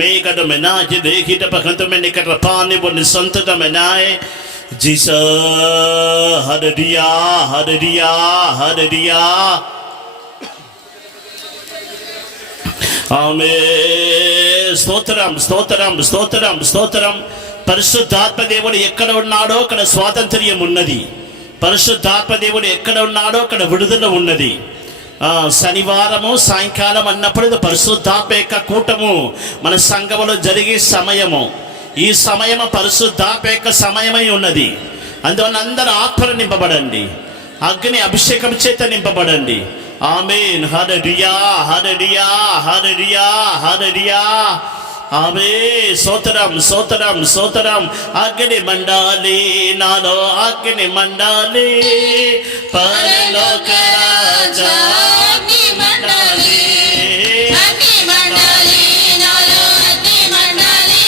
mega de menage de hita pakanto menika rapani boni santa de menai Jesus hallelujah hallelujah hallelujah Amen స్తోత్రం స్తోత్రం స్తోత్రం స్తోత్రం పరిశుద్ధాత్మ దేవుడు ఎక్కడ ఉన్నాడో అక్కడ స్వాతంత్ర్యం ఉన్నది పరిశుద్ధాత్మ దేవుడు ఎక్కడ ఉన్నాడో అక్కడ విడుదల ఉన్నది శనివారము సాయంకాలం అన్నప్పుడు పరిశుద్ధాత్మ యొక్క కూటము మన సంఘములో జరిగే సమయము ఈ సమయము పరిశుద్ధాత్మ యొక్క సమయమై ఉన్నది అందువల్ల అందరూ ఆత్మను నింపబడండి అగ్ని అభిషేకం చేత నింపబడండి ఆమేన్ హల్లెలూయా హల్లెలూయా హల్లెలూయా హల్లెలూయా ఆమేన్ స్తోత్రం స్తోత్రం స్తోత్రం అగ్ని మండాలి నాలో అగ్ని మండాలి పరలోక రాజా అగ్ని మండాలి అగ్ని మండాలి నాలో అగ్ని మండాలి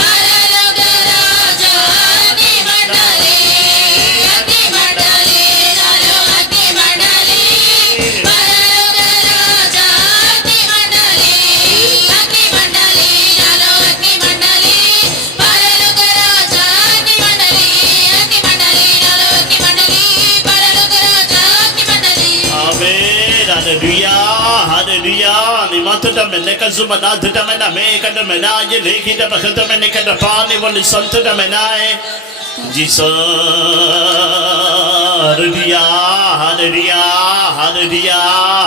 పరలోక రాజా అగ్ని మండాలి అగ్ని మండాలి నాలో అగ్ని మండాలి పరలోక రాజా అగ్ని మండాలి అగ్ని మండాలి నాలో అగ్ని మండాలి పరలోక రాజా అగ్ని మండాలి అగ్ని మండాలి నాలో అగ్ని మండాలి పరలోక రాజా అగ్ని మండాలి ఆమేన్ హల్లెలూయా హల్లెలూయా నిమతుట మెనక సుమనాతుట మెన మేకట మెనాయ లేఖిత భక్త మెనకట పాని వలి సంతుట మెనాయ జీసస్ హల్లెలూయా హల్లెలూయా హల్లెలూయా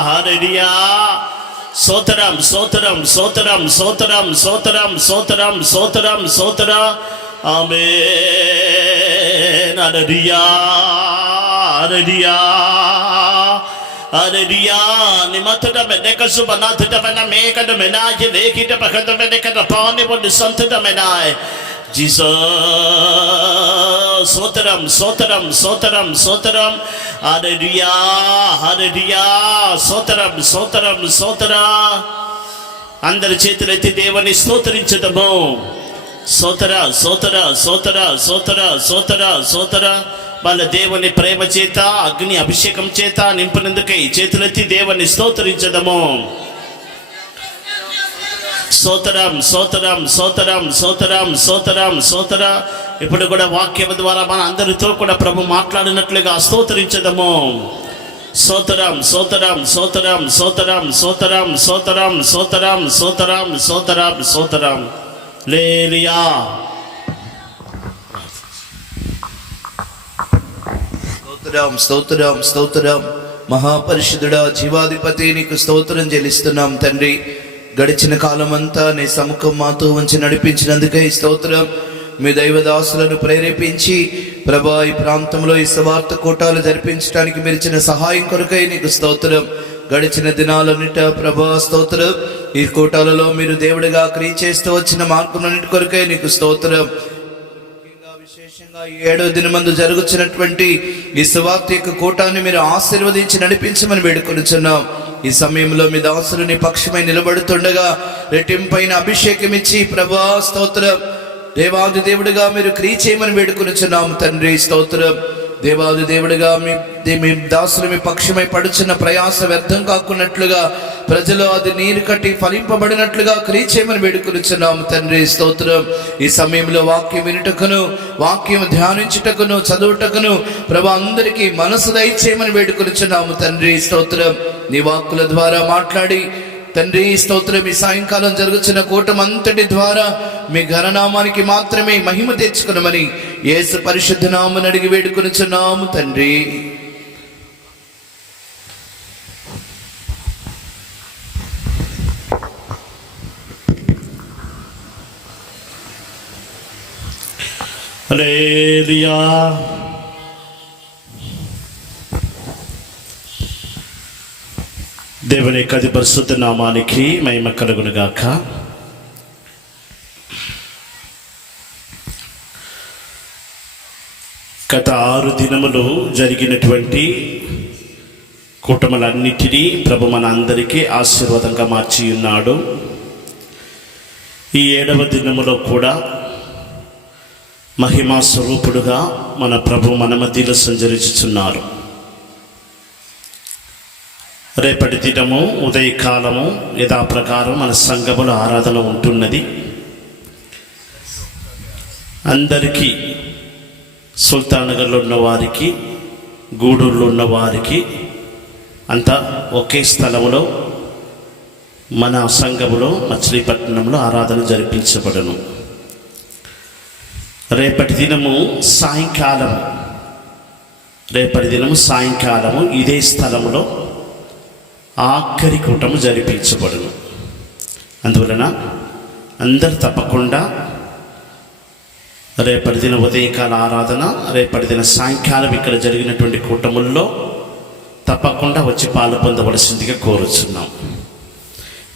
హల్లెలూయా స్తోత్రం స్తోత్రం స్తోత్రం స్తోత్రం స్తోత్రం స్తోత్రం స్తోత్రం స్తోత్ర ఆమేన్ హల్లెలూయా హల్లెలూయా హల్లెలూయా నిమతుట మెనక సుమనాతుట మెన మేకట మెనాయ లేఖిత భక్త మెనకట పాని వలి సంతుట మెనాయ జీసస్ స్తోత్రం స్తోత్రం స్తోత్రం స్తోత్రం హల్లెలూయా హల్లెలూయా స్తోత్రం స్తోత్రం స్తోత్ర అందరి చేతులెత్తి దేవుని స్తోత్రించుదాము స్తోత్ర స్తోత్ర స్తోత్ర స్తోత్ర స్తోత్ర స్తోత్ర వాళ్ళ దేవుని ప్రేమ చేత అగ్ని అభిషేకం చేత నింపినందుకై చేతులెత్తి దేవుని స్తోత్రించుదాము స్తోత్రం స్తోత్రం స్తోత్రం స్తోత్రం స్తోత్రం స్తోత్ర ఇప్పుడు కూడా వాక్యం ద్వారా మన అందరితో కూడా ప్రభు మాట్లాడినట్లుగా స్తోత్రించదము స్తోత్రం స్తోత్రం స్తోత్రం స్తోత్రం స్తోత్రం స్తోత్రం స్తోత్రం స్తోత్రం స్తోత్రం స్తోత్రం హల్లెలూయా స్తోత్రం స్తోత్రం స్తోత్రం మహాపరిశుద్ధుడా జీవాధిపతి నీకు స్తోత్రం చెల్లిస్తున్నాం తండ్రి గడిచిన కాలమంతా నీ సముఖం మాతో ఉంచి నడిపించినందుకే స్తోత్రం మీ దైవదాసులను ప్రేరేపించి ప్రభా ఈ ప్రాంతంలో ఈ సువార్త కూటాలు జరిపించడానికి మీరు ఇచ్చిన సహాయం కొరకై నీకు స్తోత్రం గడిచిన దినాలన్నిట ప్రభా స్తోత్రం ఈ కూటాలలో మీరు దేవుడిగా క్రియ చేస్తూ వచ్చిన మార్గములన్నిటి కొరకై నీకు స్తోత్రం విశేషంగా 7వ దినమందు జరుగుతున్నటువంటి ఈ సువార్త యొక్క కూటాన్ని మీరు ఆశీర్వదించి నడిపించమని వేడుకొనుచున్నాం ఈ సమయంలో మీ దాసులు నీ పక్షమై నిలబడుతుండగా రెట్టింపైన అభిషేకం ఇచ్చి ప్రభా స్తోత్రం దేవాది దేవుడిగా మీరు క్రియ చేయమని వేడుకొనుచున్నాము తండ్రి స్తోత్రం దేవాది దేవుడిగా మీ దాసులు మీ పక్షమై పడుచున్న ప్రయాస వ్యర్థం కాకున్నట్లుగా ప్రజలు అది నీరు కట్టి ఫలింపబడినట్లుగా క్రియ చేయమని వేడుకొనుచున్నాము తండ్రి స్తోత్రం ఈ సమయంలో వాక్యం వినుటకును వాక్యం ధ్యానించుటకును చదువుటకును ప్రభా అందరికీ మనసు దయచేయమని వేడుకొనుచున్నాము తండ్రి స్తోత్రం నీ వాక్కుల ద్వారా మాట్లాడి తండ్రి స్తోత్రం ఈ సాయంకాలం జరుగుతున్న కూటమంతటి ద్వారా మీ ఘననామానికి మాత్రమే మహిమ తెచ్చుకునమని యేసు పరిశుద్ధ నామమున అడిగి వేడుకొనుచున్నాము తండ్రి హల్లెలూయా దేవుని యొక్క అతి పరిశుద్ధ నామానికి మహిమ కలుగును గాక. గత 6 దినములు జరిగినటువంటి కూటములన్నిటినీ ప్రభు మన అందరికీ ఆశీర్వాదంగా మార్చి ఉన్నాడు. ఈ 7వ దినములో కూడా మహిమా స్వరూపుడుగా మన ప్రభు మన మధ్యలో సంచరించుచున్నారు. రేపటి దినము ఉదయకాలము యథాప్రకారం మన సంఘములో ఆరాధన ఉంటున్నది. అందరికీ, సుల్తాన్ నగర్లో ఉన్న వారికి, గూడూరులో ఉన్న వారికి అంతా ఒకే స్థలంలో మన సంఘములో మచిలీపట్నంలో ఆరాధన జరిపించబడను. రేపటి దినము సాయంకాలము ఇదే స్థలంలో ఆఖరి కూటము జరిపించబడును. అందువలన అందరు తప్పకుండా రేపటి దిన ఉదయకాల ఆరాధన, రేపటి దిన సాయంకాలం ఇక్కడ జరిగినటువంటి కూటముల్లో తప్పకుండా వచ్చి పాలు పొందవలసిందిగా కోరుచున్నాం.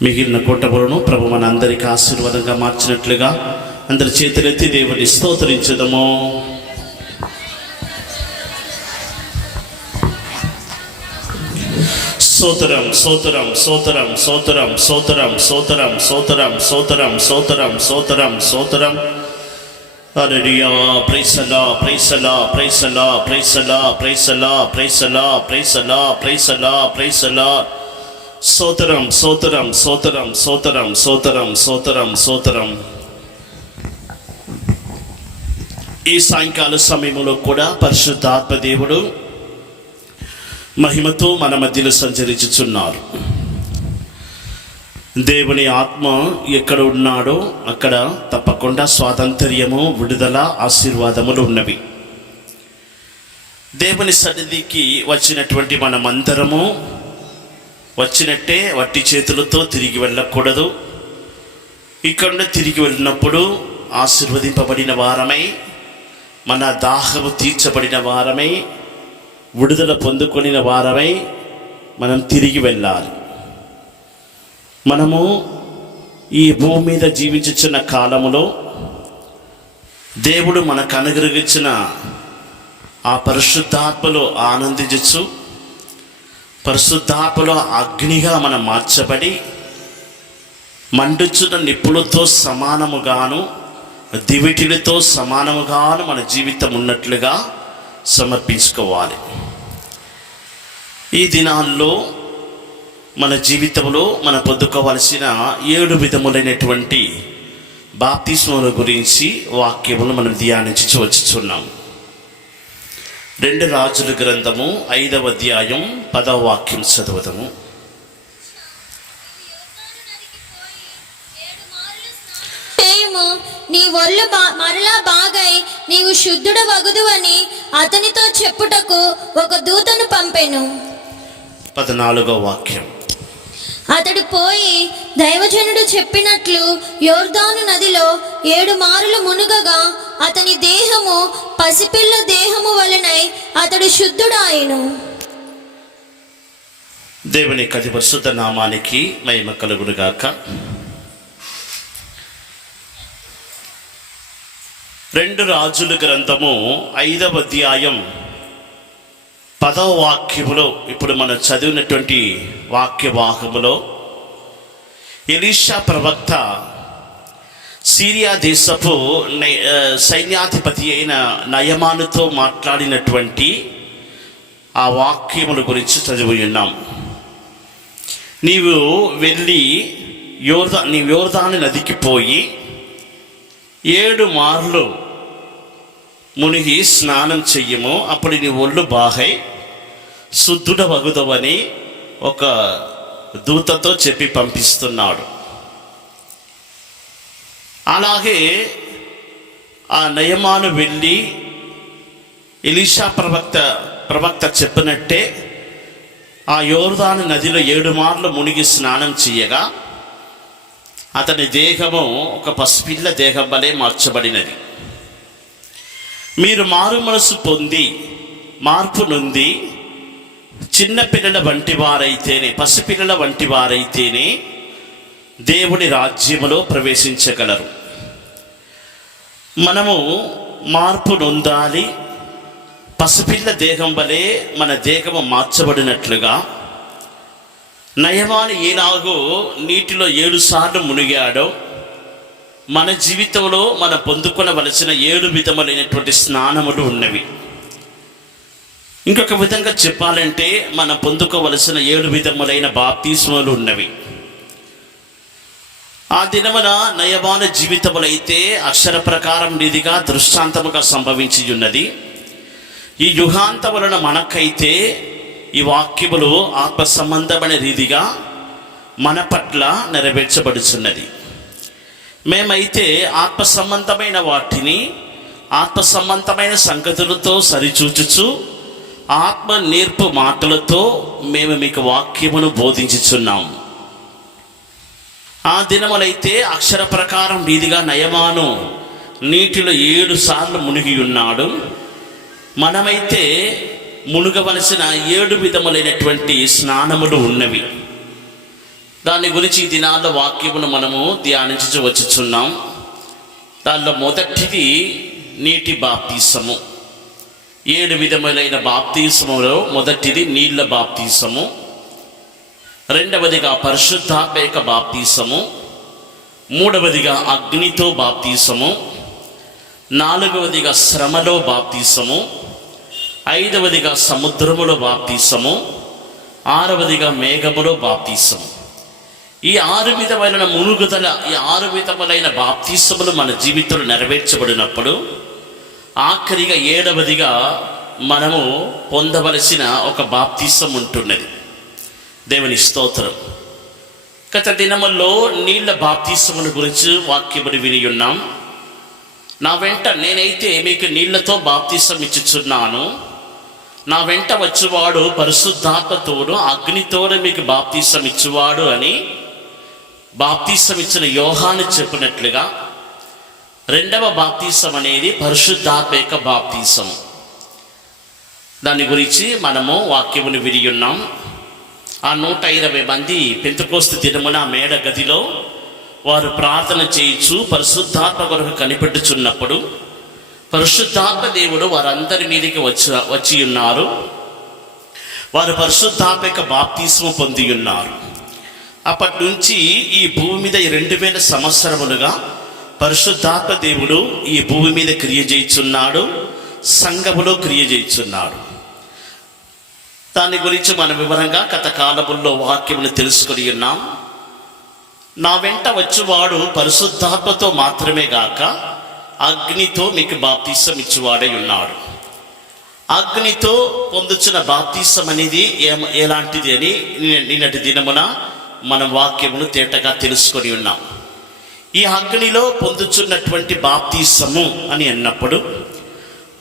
మిగిలిన కూటములను ప్రభు మన అందరికీ ఆశీర్వాదంగా మార్చినట్లుగా అందరి చేతులెత్తి దేవుని స్తోత్రించదము. సోతరం సోతరం సోతరం సోతరం సోతరం సోతరం సోతరం సోతరం సోతరం సోతరం సోతరం. Hallelujah. Praise the lord, praise the lord, praise the lord, praise the lord, praise the lord, praise the lord, praise the lord, praise the lord, praise the lord. సోతరం సోతరం సోతరం సోతరం సోతరం సోతరం సోతరం. ఈ సాయంకాల సమయంలో కూడా పరిశుద్ధాత్మ దేవుడు మహిమతో మన మధ్యలో సంచరించుచున్నారు. దేవుని ఆత్మ ఎక్కడ ఉన్నాడో అక్కడ తప్పకుండా స్వాతంత్ర్యము, విడుదల, ఆశీర్వాదములు ఉన్నవి. దేవుని సన్నిధికి వచ్చినటువంటి మనమందరము వచ్చినట్టే వట్టి చేతులతో తిరిగి వెళ్ళకూడదు. ఇక్కడ తిరిగి వెళ్ళినప్పుడు ఆశీర్వదింపబడిన వారమై, మన దాహము తీర్చబడిన వారమై, విడుదల పొందుకొనిన వారమై మనం తిరిగి వెళ్ళాలి. మనము ఈ భూమి మీద జీవించుచున్న కాలములో దేవుడు మనకు అనుగ్రహించిన ఆ పరిశుద్ధాత్మలో ఆనందించు, పరిశుద్ధాత్మలో అగ్నిగా మనం మార్చబడి మండుచున్న నిప్పులతో సమానముగాను, దివిటిలతో సమానముగాను మన జీవితం ఉన్నట్లుగా సమర్పించుకోవాలి. ఈ దినాల్లో మన జీవితంలో మనం పొందుకోవలసిన 7 విధములైనటువంటి బాప్తిస్మముల గురించి వాక్యములు మనం ధ్యానించి వచ్చుచున్నాం. 2 రాజుల గ్రంథము 5వ అధ్యాయం 10వ వాక్యం చదువుదాము. నీ ఒళ్ళు మరలా బాగై నీవు శుద్ధుడ వగుదువని అతనితో చెప్పుటకు ఒక దూతను పంపెను. 14వ వాక్యం. అతడు పోయి దైవజనుడు చెప్పినట్లు యోర్దాను నదిలో 7 మారులు మునుగగా అతని దేహము పసిపిల్ల దేహము వలనై అతడు శుద్ధుడాయెను. దేవుని కది పరిశుద్ధ నామానికి మహిమ కలుగునుగాక. 2 రాజుల గ్రంథము 5వ అధ్యాయం 10వ వాక్యములో ఇప్పుడు మనం చదివినటువంటి వాక్య భాగములో ఎలీషా ప్రవక్త సిరియా దేశపు సైన్యాధిపతి అయిన నయమానుతో మాట్లాడినటువంటి ఆ వాక్యముల గురించి చదివి ఉన్నాం. నీవు వెళ్ళి యోర్దాను నదికి పోయి 7 మార్లు మునిగి స్నానం చెయ్యము, అప్పుడు నీ ఒళ్ళు బాగై శుద్ధుడ వగుదవని ఒక దూతతో చెప్పి పంపిస్తున్నాడు. అలాగే ఆ నయమాను వెళ్ళి ఎలీషా ప్రవక్త చెప్పినట్టే ఆ యోర్దాను నదిలో 7 మార్లు మునిగి స్నానం చేయగా అతని దేహము ఒక పసిపిల్ల దేహం వలె మార్చబడినది. మీరు మారు మనసు పొంది మార్పు నొంది చిన్నపిల్లల వంటి వారైతేనే, పసిపిల్లల వంటి వారైతేనే దేవుని రాజ్యములో ప్రవేశించగలరు. మనము మార్పు నొందాలి. పసిపిల్ల దేహం వలె మన దేహము మార్చబడినట్లుగా నయమాను ఏలాగో నీటిలో 7 సార్లు మునిగాడో మన జీవితంలో మనం పొందుకొనవలసిన 7 విధములైనటువంటి స్నానములు ఉన్నవి. ఇంకొక విధంగా చెప్పాలంటే మనం పొందుకోవలసిన 7 విధములైన బాప్తిస్మములు ఉన్నవి. ఆ దినమున నయమాన జీవితములైతే అక్షర ప్రకారం నిధిగా దృష్టాంతముగా సంభవించి ఉన్నది. ఈ యుగాంతములను మనకైతే ఈ వాక్యములు ఆత్మ సంబంధమైన రీతిగా మన పట్ల నెరవేర్చబడుచున్నది. మేమైతే ఆత్మ సంబంధమైన వాటిని ఆత్మ సంబంధమైన సంగతులతో సరిచూచుచు ఆత్మ నేర్పు మాటలతో మేము మీకు వాక్యమును బోధించుచున్నాము. ఆ దినములైతే అక్షర ప్రకారం రీతిగా నయమాను నీటిలో 7 సార్లు మునిగి ఉన్నాడు. మనమైతే మునుగవలసిన 7 విధములైనటువంటి స్నానములు ఉన్నవి. దాని గురించి ఈ దినాల్లో వాక్యమును మనము ధ్యానించు వచ్చుచున్నాం. దానిలో మొదటిది నీటి బాప్తీసము. 7 విధములైన బాప్తీసములో మొదటిది నీళ్ళ బాప్తీసము, రెండవదిగా పరిశుద్ధాత్మ యొక్క బాప్తీసము, మూడవదిగా అగ్నితో బాప్తీసము, నాలుగవదిగా శ్రమలో బాప్తీసము, ఐదవదిగా సముద్రములో బాప్తీసము, ఆరవదిగా మేఘములో బాప్తీసము. ఈ 6 విధమైన మునుగుదల, ఈ 6 విధములైన బాప్తీసములు మన జీవితంలో నెరవేర్చబడినప్పుడు ఆఖరిగా 7వదిగా మనము పొందవలసిన ఒక బాప్తీసం ఉంటున్నది. దేవుని స్తోత్రం. గత దినముల్లో నీళ్ళ బాప్తీసముల గురించి వాక్యములు విని ఉన్నాం. నా వెంట నేనైతే మీకు నీళ్లతో బాప్తీసం ఇచ్చుచున్నాను, నా వెంట వచ్చువాడు పరిశుద్ధాత్మతోడు అగ్నితోడు మీకు బాప్తీసం ఇచ్చువాడు అని బాప్తీసం ఇచ్చిన యోహాను చెప్పినట్లుగా రెండవ బాప్తీసం అనేది పరిశుద్ధాత్మ యొక్క బాప్తీసం. దాని గురించి మనము వాక్యమును విని ఉన్నాం. ఆ 120 మంది పెంతెకోస్తు దినమున మేడ గదిలో వారు ప్రార్థన చేయించు పరిశుద్ధాత్మ కొరకు కనిపెట్టుచున్నప్పుడు పరిశుద్ధాత్మ దేవుడు వారందరి మీదకి వచ్చి ఉన్నారు. వారు పరిశుద్ధాత్మ యొక్క బాప్తీసము పొంది ఉన్నారు. అప్పటి నుంచి ఈ భూమి మీద 2000 సంవత్సరములుగా పరిశుద్ధాత్మ దేవుడు ఈ భూమి మీద క్రియ చేయుచున్నాడు, సంఘములో క్రియ చేయుచున్నాడు. దాని గురించి మనం వివరంగా గత కాలముల్లో వాక్యములు తెలుసుకొని ఉన్నాం. నా వెంట వచ్చేవాడు పరిశుద్ధాత్మతో మాత్రమే గాక అగ్నితో మీకు బాప్తీసం ఇచ్చేవాడై ఉన్నాడు. అగ్నితో పొందుచున్న బాప్తీసం అనేది ఎలాంటిది అని నిన్నటి దినమున మనం వాక్యమును తేటగా తెలుసుకొని ఉన్నాం. ఈ అగ్నిలో పొందుచున్నటువంటి బాప్తీసము అని అన్నప్పుడు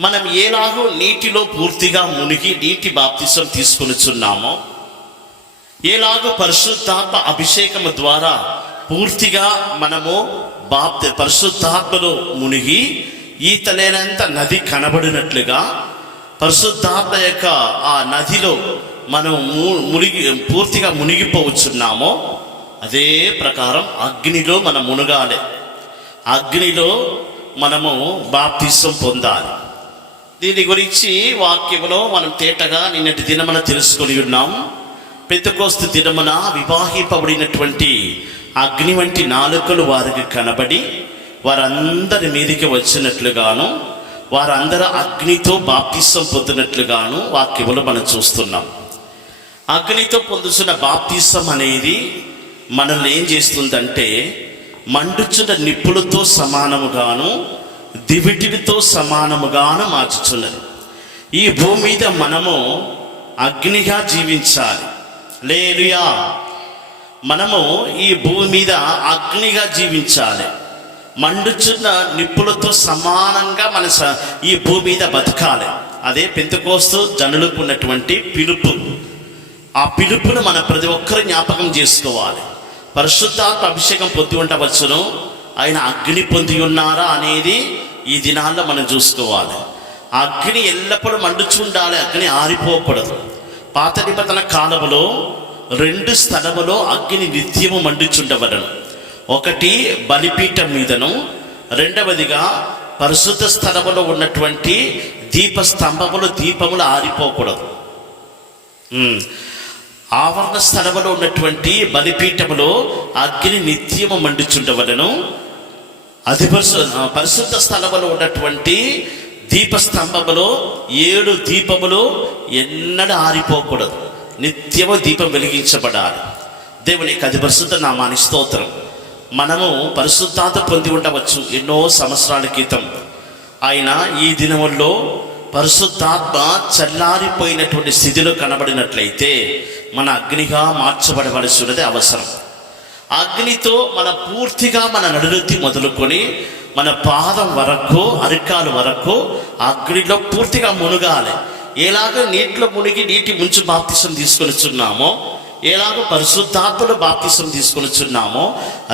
మనం ఎలాగో నీటిలో పూర్తిగా మునిగి నీటి బాప్తీసం తీసుకొనిచున్నామో, ఎలాగో పరిశుద్ధాత్మ అభిషేకము ద్వారా పూర్తిగా మనము పరిశుద్ధాత్మలో మునిగి ఈతలేనంత నది కనబడినట్లుగా పరిశుద్ధాత్మ యొక్క ఆ నదిలో మనం పూర్తిగా మునిగిపోవచ్చున్నామో, అదే ప్రకారం అగ్నిలో మనం మునగాలి. అగ్నిలో మనము బాప్తీసం పొందాలి. దీని గురించి వాక్యములో మనం తేటగా నిన్నటి దినమున తెలుసుకొని ఉన్నాం. పెంతెకోస్తు దినమున వివాహింపబడినటువంటి అగ్ని వంటి నాలుకలు వారికి కనబడి వారందరి మీదికి వచ్చినట్లుగాను వారందరూ అగ్నితో బాప్తీసం పొందినట్లుగాను వాక్యములు మనం చూస్తున్నాం. అగ్నితో పొందుతున్న బాప్తీసం అనేది మనల్ని ఏం చేస్తుందంటే మండుచున్న నిప్పులతో సమానముగాను దివిటితో సమానముగాను మార్చుచున్నది. ఈ భూమి మీద మనము అగ్నిగా జీవించాలి. హల్లెలూయా. మనము ఈ భూమి మీద అగ్నిగా జీవించాలి. మండుచున్న నిప్పులతో సమానంగా మన ఈ భూమి మీద బతకాలి. అదే పెంతెకోస్తు జనులకు ఉన్నటువంటి పిలుపు. ఆ పిలుపును మన ప్రతి ఒక్కరు జ్ఞాపకం చేసుకోవాలి. పరిశుద్ధాత్మ అభిషేకం పొంది ఉండవచ్చును, ఆయన అగ్ని పొంది ఉన్నారా అనేది ఈ దినాల్లో మనం చూసుకోవాలి. అగ్ని ఎల్లప్పుడూ మండుచుండాలి, అగ్ని ఆరిపోకూడదు. పాత నిబంధన కాలములో 2 స్థలములో అగ్ని నిత్యము మండుచుండవలను. ఒకటి బలిపీఠం మీదను, రెండవదిగా పరిశుద్ధ స్థలములో ఉన్నటువంటి దీపములు ఆరిపోకూడదు. ఆవరణ స్థలములో ఉన్నటువంటి బలిపీఠములో అగ్ని నిత్యము మండుచుండవలను. అది పరిశుద్ధ స్థలములో ఉన్నటువంటి దీపస్తంభములో 7 దీపములు ఎన్నడూ ఆరిపోకూడదు, నిత్యము దీపం వెలిగించబడాలి. దేవునికి అది పరిశుద్ధ నామానికి స్తోత్రం. మనము పరిశుద్ధాత్మ పొంది ఉండవచ్చు ఎన్నో సంవత్సరాల క్రితం. ఆయన ఈ దినముల్లో పరిశుద్ధాత్మ చల్లారిపోయినటువంటి స్థితిలో కనబడినట్లయితే మన అగ్నిగా మార్చబడవలసి ఉన్నది అవసరం. అగ్నితో మన పూర్తిగా మన నడునెత్తి మొదలుకొని మన పాదం వరకు, అరికాలు వరకు అగ్నిలో పూర్తిగా మునగాలి. ఎలాగ నీటిలో మునిగి నీటి ముంచు బాప్తిసం తీసుకొనిచున్నామో, ఎలాగో పరిశుద్ధాత్మలో బాప్తిసం తీసుకొనిచున్నామో,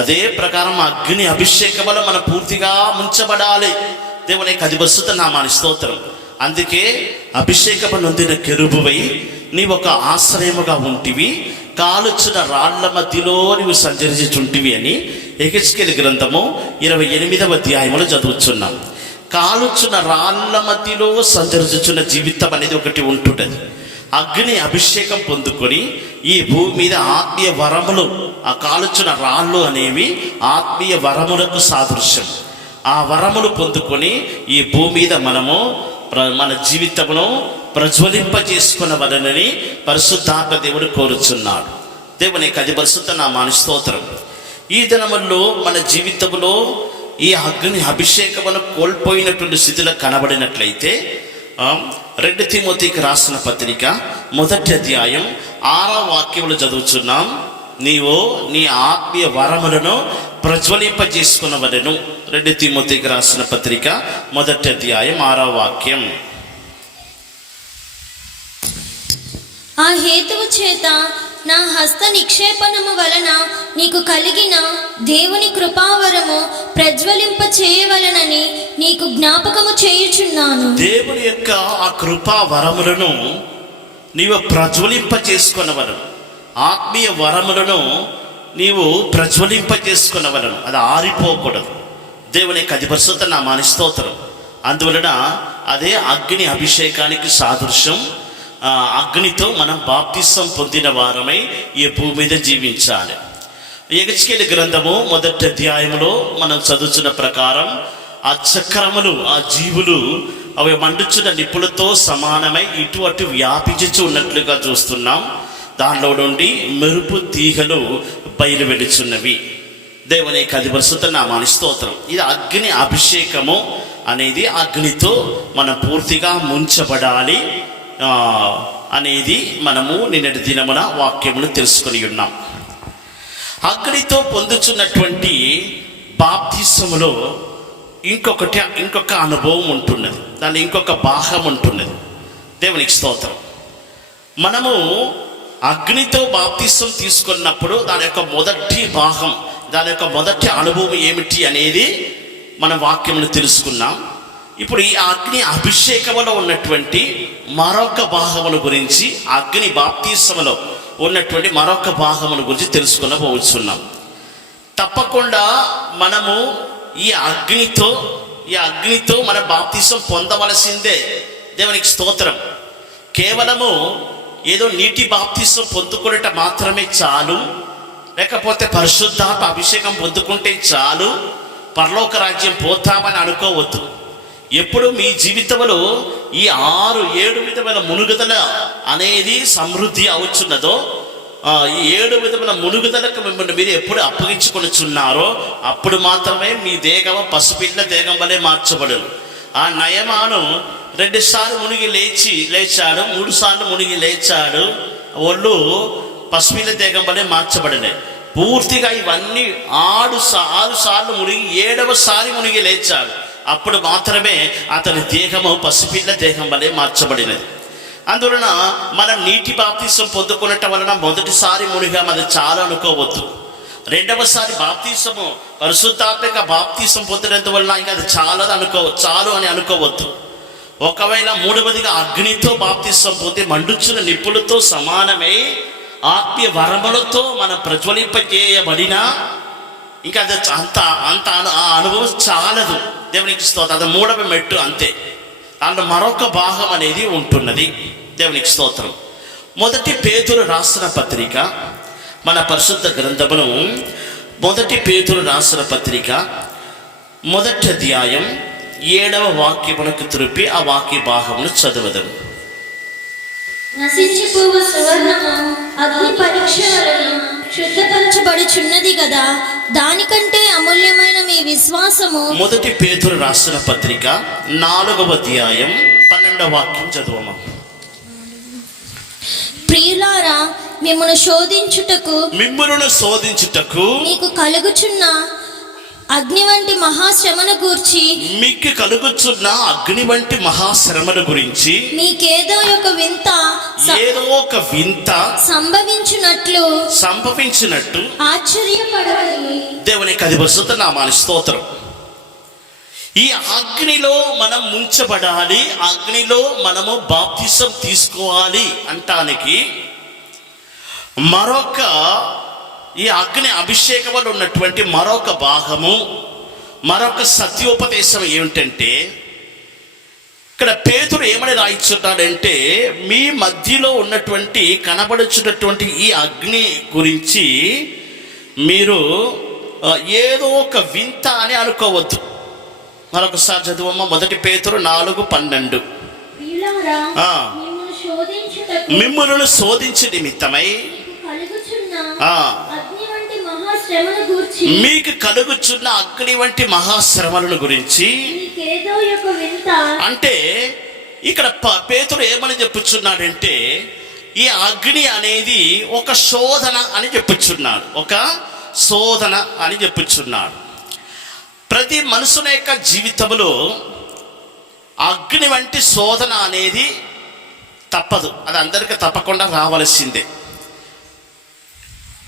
అదే ప్రకారం అగ్ని అభిషేకములో మనం పూర్తిగా ముంచబడాలి. దేవునికి అది పరిశుద్ధ నామానికి స్తోత్రం. అందుకే అభిషేకము నొందిన కెరూబువై నీవు ఒక ఆశ్రయముగా ఉంటివి, కాలుచున్న రాళ్ల మధ్యలో నీవు సంచరించుంటివి అని యెహెజ్కేలు గ్రంథము 28వ అధ్యాయములో చదువుచున్నాం. కాలుచున్న రాళ్ల మధ్యలో సంచరించుచున్న జీవితం అనేది ఒకటి ఉంటుంటది. అగ్ని అభిషేకం పొందుకొని ఈ భూమి మీద ఆత్మీయ వరములు, ఆ కాలుచున్న రాళ్ళు అనేవి ఆత్మీయ వరములకు సాదృశ్యం. ఆ వరములు పొందుకొని ఈ భూమి మీద మనము మన జీవితమును ప్రజ్వలింపజేసుకున్నవలనని పరిశుద్ధాత్మ దేవుడు కోరుచున్నాడు. దేవునికి అది పరిశుద్ధ నామానికి స్తోత్రం. ఈ దినముల్లో మన జీవితంలో ఈ అగ్ని అభిషేకమును కోల్పోయినటువంటి స్థితిలో కనబడినట్లయితే 2 తిమోతికి రాసిన పత్రిక 1వ అధ్యాయం 6వ వాక్యములు చదువుచున్నాం. నీవు నీ ఆత్మీయ వరములను ప్రజ్వలింపజేసుకున్నవలెను. 2 తిమోతికి రాసిన పత్రిక 1వ అధ్యాయం 6వ వాక్యం. ఆ హేతువు చేత నా హస్త నిక్షేపణము వలన నీకు కలిగిన దేవుని కృపావరము ప్రజ్వలింప చేయవలనని నీకు జ్ఞాపకము చేయుచున్నాను. దేవుని యొక్క ఆ కృపా వరములను నీవు ప్రజ్వలింప చేసుకున్నవలను, ఆత్మీయ వరములను నీవు ప్రజ్వలింప చేసుకున్నవలను, అది ఆరిపోకూడదు. దేవునికి అది పరిశుద్ధ నామానికి స్తోత్రం. అందువలన అదే అగ్ని అభిషేకానికి సాదృశ్యం. అగ్నితో మనం బాప్తిసం పొందిన వారమై ఈ భూమి మీద జీవించాలి. యెహెజ్కేలు గ్రంథము 1వ అధ్యాయంలో మనం చదువుతున్న ప్రకారం ఆ చక్రములు, ఆ జీవులు అవి మండుచున్న నిప్పులతో సమానమై ఇటు అటు వ్యాపించుచు ఉన్నట్లుగా చూస్తున్నాం. దానిలో నుండి మెరుపు తీగలు బయలు వెలుచున్నవి. దేవునికి అది పరిశుద్ధ నామానికి స్తోత్రం. ఇది అగ్ని అభిషేకము అనేది అగ్నితో మనం పూర్తిగా ముంచబడాలి అనేది మనము నిన్నటి దినమున వాక్యమును తెలుసుకొని ఉన్నాం. అగ్నితో పొందుచున్నటువంటి బాప్తిసములో ఇంకొక అనుభవం ఉంటున్నది, దాని ఇంకొక భాగం ఉంటున్నది. దేవునికి స్తోత్రం. మనము అగ్నితో బాప్తిసం తీసుకున్నప్పుడు దాని యొక్క మొదటి భాగం, దాని యొక్క మొదటి అనుభవం ఏమిటి అనేది మన వాక్యమును తెలుసుకున్నాం. ఇప్పుడు ఈ అగ్ని అభిషేకములో ఉన్నటువంటి మరొక భాగముల గురించి, అగ్ని బాప్తిసములో ఉన్నటువంటి మరొక భాగముల గురించి తెలుసుకునబోతున్నాం. తప్పకుండా మనము ఈ అగ్నితో మన బాప్తిసం పొందవలసిందే. దేవునికి స్తోత్రం. కేవలము ఏదో నీటి బాప్తిసం పొందుకునేట మాత్రమే చాలు, లేకపోతే పరిశుద్ధాత్మ అభిషేకం పొందుకుంటే చాలు, పరలోక రాజ్యం పోతామని అనుకోవద్దు. ఎప్పుడు మీ జీవితంలో ఈ 6-7 విధమైన మునుగుదల అనేది సమృద్ధి అవుతున్నదో, ఈ 7 విధమైన మునుగుదలకు మిమ్మల్ని మీరు ఎప్పుడు అప్పగించుకొనిచున్నారో అప్పుడు మాత్రమే మీ దేహం పసిపిల్ల దేహం వలె మార్చబడను. ఆ నయమాను 2 సార్లు మునిగి లేచాడు, 3 సార్లు మునిగి లేచాడు, ఒళ్ళు పసిపిల్ల దేహం వలె మార్చబడినాయి. పూర్తిగా ఇవన్నీ 6 సార్లు మునిగి 7వ సారి మునిగి లేచాడు. అప్పుడు మాత్రమే అతని దేహము పసిపిల్ల దేహం వలె మార్చబడినది. అందువలన మనం నీటి బాప్తిసం పొందుకునటం వలన మొదటిసారి మునిగా అది చాలు అనుకోవద్దు. 2వసారి బాప్తిసము పరిశుద్ధాత్మక బాప్తిసం పొందినంత వలన ఇంకా అది చాలు అని అనుకోవద్దు. ఒకవేళ 3వదిగా అగ్నితో బాప్తిసం పొంది మండుచున్న నిప్పులతో సమానమై ఆత్మీయ వరములతో మనం ప్రజ్వలింపజేయబడినా ఇంకా అది అంత ఆ అనుభవం చాలదు. దేవునికి స్తోత్రం. అది 3వ మెట్టు అంతే. దాంట్లో మరొక భాగం అనేది ఉంటున్నది. దేవునికి స్తోత్రం. 1 పేతురు రాసిన పత్రిక, మన పరిశుద్ధ గ్రంథమును 1 పేతురు రాసిన పత్రిక 1వ అధ్యాయం 7వ వాక్యమునకు త్రిప్పి ఆ వాక్య భాగమును చదువుదాం. నశించిపోవు సువర్ణము అగ్ని పరీక్ష వలన శుద్ధపరచబడుచున్నది కదా, దానికంటే అమూల్యమైన మీ విశ్వాసము. మొదటి పేతురు రాసిన పత్రిక 4వ అధ్యాయం 12వ వాక్యం చదువమా. ప్రియులారా, మిమ్మును శోధించుటకు మీకు కలుగుచున్న అగ్ని వంటి మహాశ్రమను గూర్చి మీకేదో ఒక వింత సంభవించినట్లు ఆశ్చర్యపడవలెను. దేవునికి అది పరిశుద్ధ నామానికి స్తోత్రం. ఈ అగ్నిలో మనం ముంచబడాలి, అగ్నిలో మనము బాప్తిసం తీసుకోవాలి అంటానికి మరొక ఈ అగ్ని అభిషేకం వల్ల ఉన్నటువంటి మరొక భాగము, మరొక సత్యోపదేశం ఏమిటంటే, ఇక్కడ పేతురు ఏమని రాయించున్నాడంటే, మీ మధ్యలో ఉన్నటువంటి కనబడుచున్నటువంటి ఈ అగ్ని గురించి మీరు ఏదో ఒక వింత అని అనుకోవద్దు. మరొకసారి చదువమ్మ. మొదటి పేతురు 4:12. మిమ్ములను శోధించే నిమిత్తమై మీకు కలుగుచున్న అగ్ని వంటి మహాశ్రమలను గురించి. అంటే ఇక్కడ పేతురు ఏమని చెప్పుచున్నాడంటే, ఈ అగ్ని అనేది ఒక శోధన అని చెప్పుచున్నాడు, ఒక శోధన అని చెప్పుచున్నాడు. ప్రతి మనుషుల యొక్క జీవితంలో అగ్ని వంటి శోధన అనేది తప్పదు, అది అందరికీ తప్పకుండా రావలసిందే.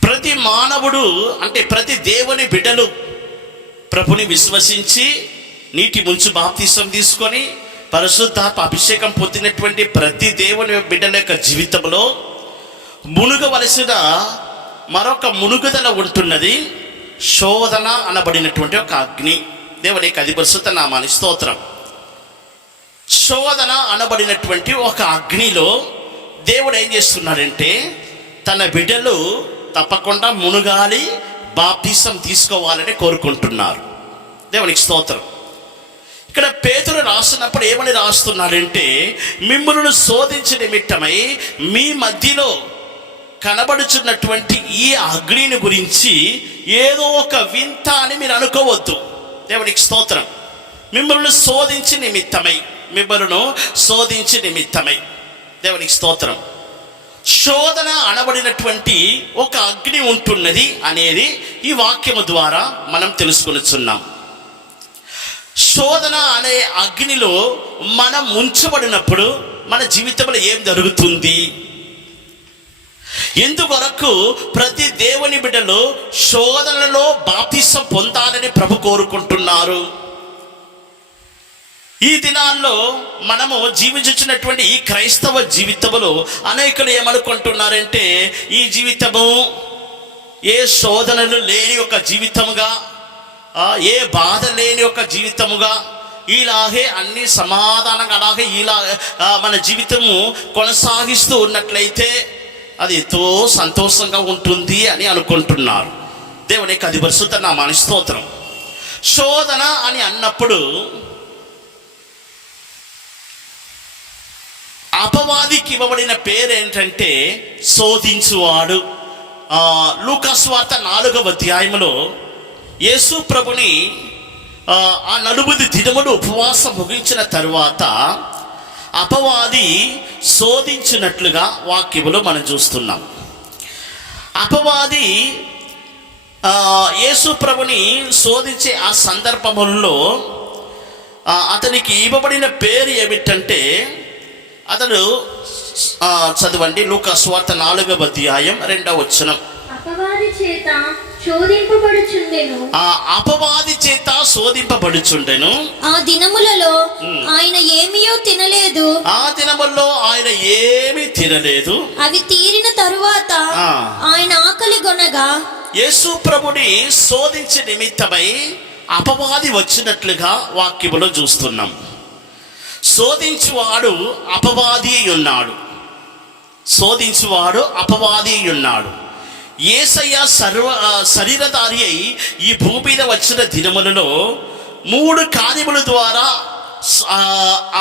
ప్రతి మానవుడు అంటే ప్రతి దేవుని బిడ్డలు ప్రభుని విశ్వసించి నీటి ముంచు బాప్తిసం తీసుకొని పరిశుద్ధాత్మ అభిషేకం పొందినటువంటి ప్రతి దేవుని బిడ్డల యొక్క జీవితంలో మునుగవలసిన మరొక మునుగుదల ఉంటున్నది, శోధన అనబడినటువంటి ఒక అగ్ని. దేవునికి అది పరిశుద్ధ నామానికి స్తోత్రం. శోధన అనబడినటువంటి ఒక అగ్నిలో దేవుడు ఏం చేస్తున్నాడంటే, తన బిడ్డలు తప్పకుండా మునుగాలి, బాప్తిసం తీసుకోవాలని కోరుకుంటున్నారు. దేవునికి స్తోత్రం. ఇక్కడ పేతురు రాస్తున్నప్పుడు ఏమని రాస్తున్నాడంటే, మిమ్ములను శోధించే నిమిత్తమై మీ మధ్యలో కనబడుచున్నటువంటి ఈ అగ్నిని గురించి ఏదో ఒక వింత అని మీరు అనుకోవద్దు. దేవునికి స్తోత్రం. మిమ్మల్ని శోధించి నిమిత్తమై దేవునికి స్తోత్రం. శోధన అనబడినటువంటి ఒక అగ్ని ఉంటున్నది అనేది ఈ వాక్యము ద్వారా మనం తెలుసుకొనిచున్నాం. శోధన అనే అగ్నిలో మనం ముంచబడినప్పుడు మన జీవితంలో ఏం జరుగుతుంది? ఎందుకొరకు ప్రతి దేవుని బిడ్డలు శోధనలో బాప్తిసం పొందాలని ప్రభు కోరుకుంటున్నారు. ఈ దినాల్లో మనము జీవించుచున్నటువంటి ఈ క్రైస్తవ జీవితంలో అనేకులు ఏమనుకుంటున్నారంటే, ఈ జీవితము ఏ శోధనలు లేని ఒక జీవితముగా, ఏ బాధ లేని ఒక జీవితముగా, ఇలాగే అన్ని సమాధానంగా అలాగే ఇలా మన జీవితము కొనసాగిస్తూ ఉన్నట్లయితే అది ఎంతో సంతోషంగా ఉంటుంది అని అనుకుంటున్నారు. దేవునికి అది పరిశుద్ధ నామానికి స్తోత్రం. శోధన అని అన్నప్పుడు అపవాదికి ఇవ్వబడిన పేరు ఏంటంటే శోధించువాడు. లూకా సువార్త 4వ అధ్యాయంలో యేసు ప్రభుని ఆ 40 దినములు ఉపవాసం ముగించిన తరువాత అపవాది శోధించినట్లుగా వాక్యములో మనం చూస్తున్నాం. అపవాది యేసు ప్రభుని శోధించే ఆ సందర్భములలో అతనికి ఇవ్వబడిన పేరు ఏమిటంటే, అతడు చదవండి లూకా సువార్త 4వ అధ్యాయం 2వ వచనం. అపవాది చేత శోధింపబడుచుండెను. ఆ దినములలో ఆయన ఏమీయో తినలేదు. అవి తీరిన తరువాత ఆయన ఆకలి గొనగా యేసు ప్రభుని శోధించే నిమిత్తమై అపవాది వచ్చినట్లుగా వాక్యములో చూస్తున్నాం. శోధించువాడు అపవాది ఉన్నాడు. యేసయ్య శరీరధారి అయి ఈ భూమి మీద వచ్చిన దినములలో మూడు కార్యముల ద్వారా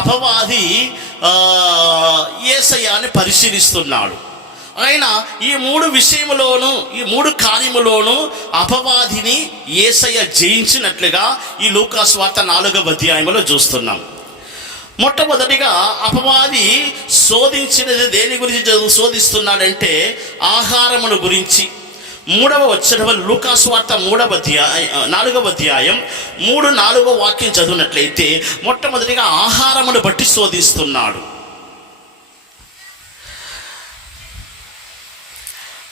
అపవాది యేసయ్యని పరిశీలిస్తున్నాడు. ఆయన ఈ మూడు విషయములోను, ఈ మూడు కార్యములోను అపవాదిని యేసయ్య జయించినట్లుగా ఈ లూకాసు వార్త 4వ అధ్యాయంలో చూస్తున్నాం. మొట్టమొదటిగా అపవాది శోధించినది దేని గురించి శోధిస్తున్నాడంటే ఆహారమును గురించి. 3వ వచనం లూకాసు వార్త 4వ అధ్యాయం 3-4 వాక్యం చదివినట్లయితే మొట్టమొదటిగా ఆహారమును బట్టి శోధిస్తున్నాడు.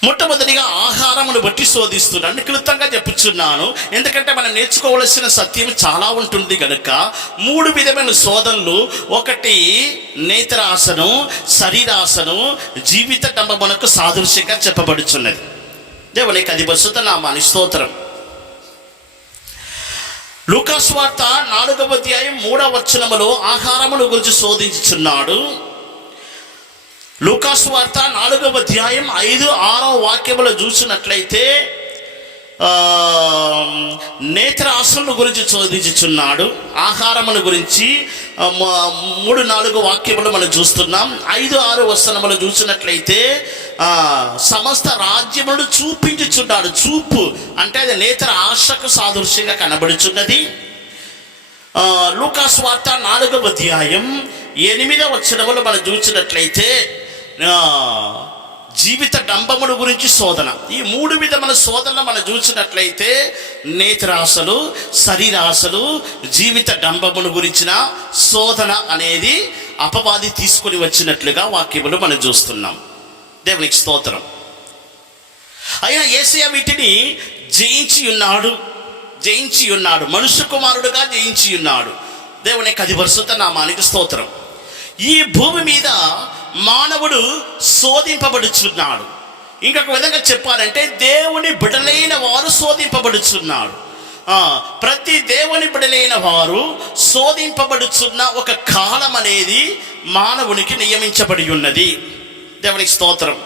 మొట్టమొదటిగా ఆహారమును బట్టి శోధిస్తున్నాను. క్లుప్తంగా చెప్పుచున్నాను, ఎందుకంటే మనం నేర్చుకోవలసిన సత్యం చాలా ఉంటుంది కనుక. 3 విధమైన శోధనలు, ఒకటి నేత్రాసను, శరీరాసను, జీవిత డంబమునకు సాదృశ్యంగా చెప్పబడుచున్నది. దేవునికి అది పరిశుద్ధ నామానికి స్తోత్రం. లూకాసు వార్త 4వ అధ్యాయం 3వ వచనములో ఆహారమును గురించి శోధించుచున్నాడు. లూకాసు వార్త 4వ అధ్యాయం 5-6 వాక్యములు చూసినట్లయితే నేత్రాసను గురించి శోధించుచున్నాడు. ఆహారమును గురించి 3-4 వాక్యములు మనం చూస్తున్నాం. 5-6 వచనములు చూసినట్లయితే సమస్త రాజ్యములను చూపించుచున్నాడు. చూపు అంటే అది నేత్ర ఆశకు సాదృశ్యంగా కనబడుచున్నది. లూకాసు వార్త 4వ అధ్యాయం 8వ వచనములు మనం చూసినట్లయితే జీవిత డంబముల గురించి శోధన. ఈ 3 విధమైన శోధనలు మనం చూసినట్లయితే నేత్రాశలు, శరీరాశలు, జీవిత డంబముల గురించిన శోధన అనేది అపవాది తీసుకొని వచ్చినట్లుగా వాక్యములు మనం చూస్తున్నాం. దేవునికి స్తోత్రం. అయినా యేసయ్య వీటిని జయించి ఉన్నాడు, మనుష్య కుమారుడుగా జయించి ఉన్నాడు. దేవునికి అది పరిశుద్ధ నామానికి స్తోత్రం. ఈ భూమి మీద మానవుడు శోధింపబడుచున్నాడు. ఇంకొక విధంగా చెప్పాలంటే దేవుని బిడ్డలైన వారు శోధింపబడుచున్నాడు. ప్రతి దేవుని బిడ్డలైన వారు శోధింపబడుచున్న ఒక కాలం అనేది మానవునికి నియమించబడి ఉన్నది. దేవునికి స్తోత్రం.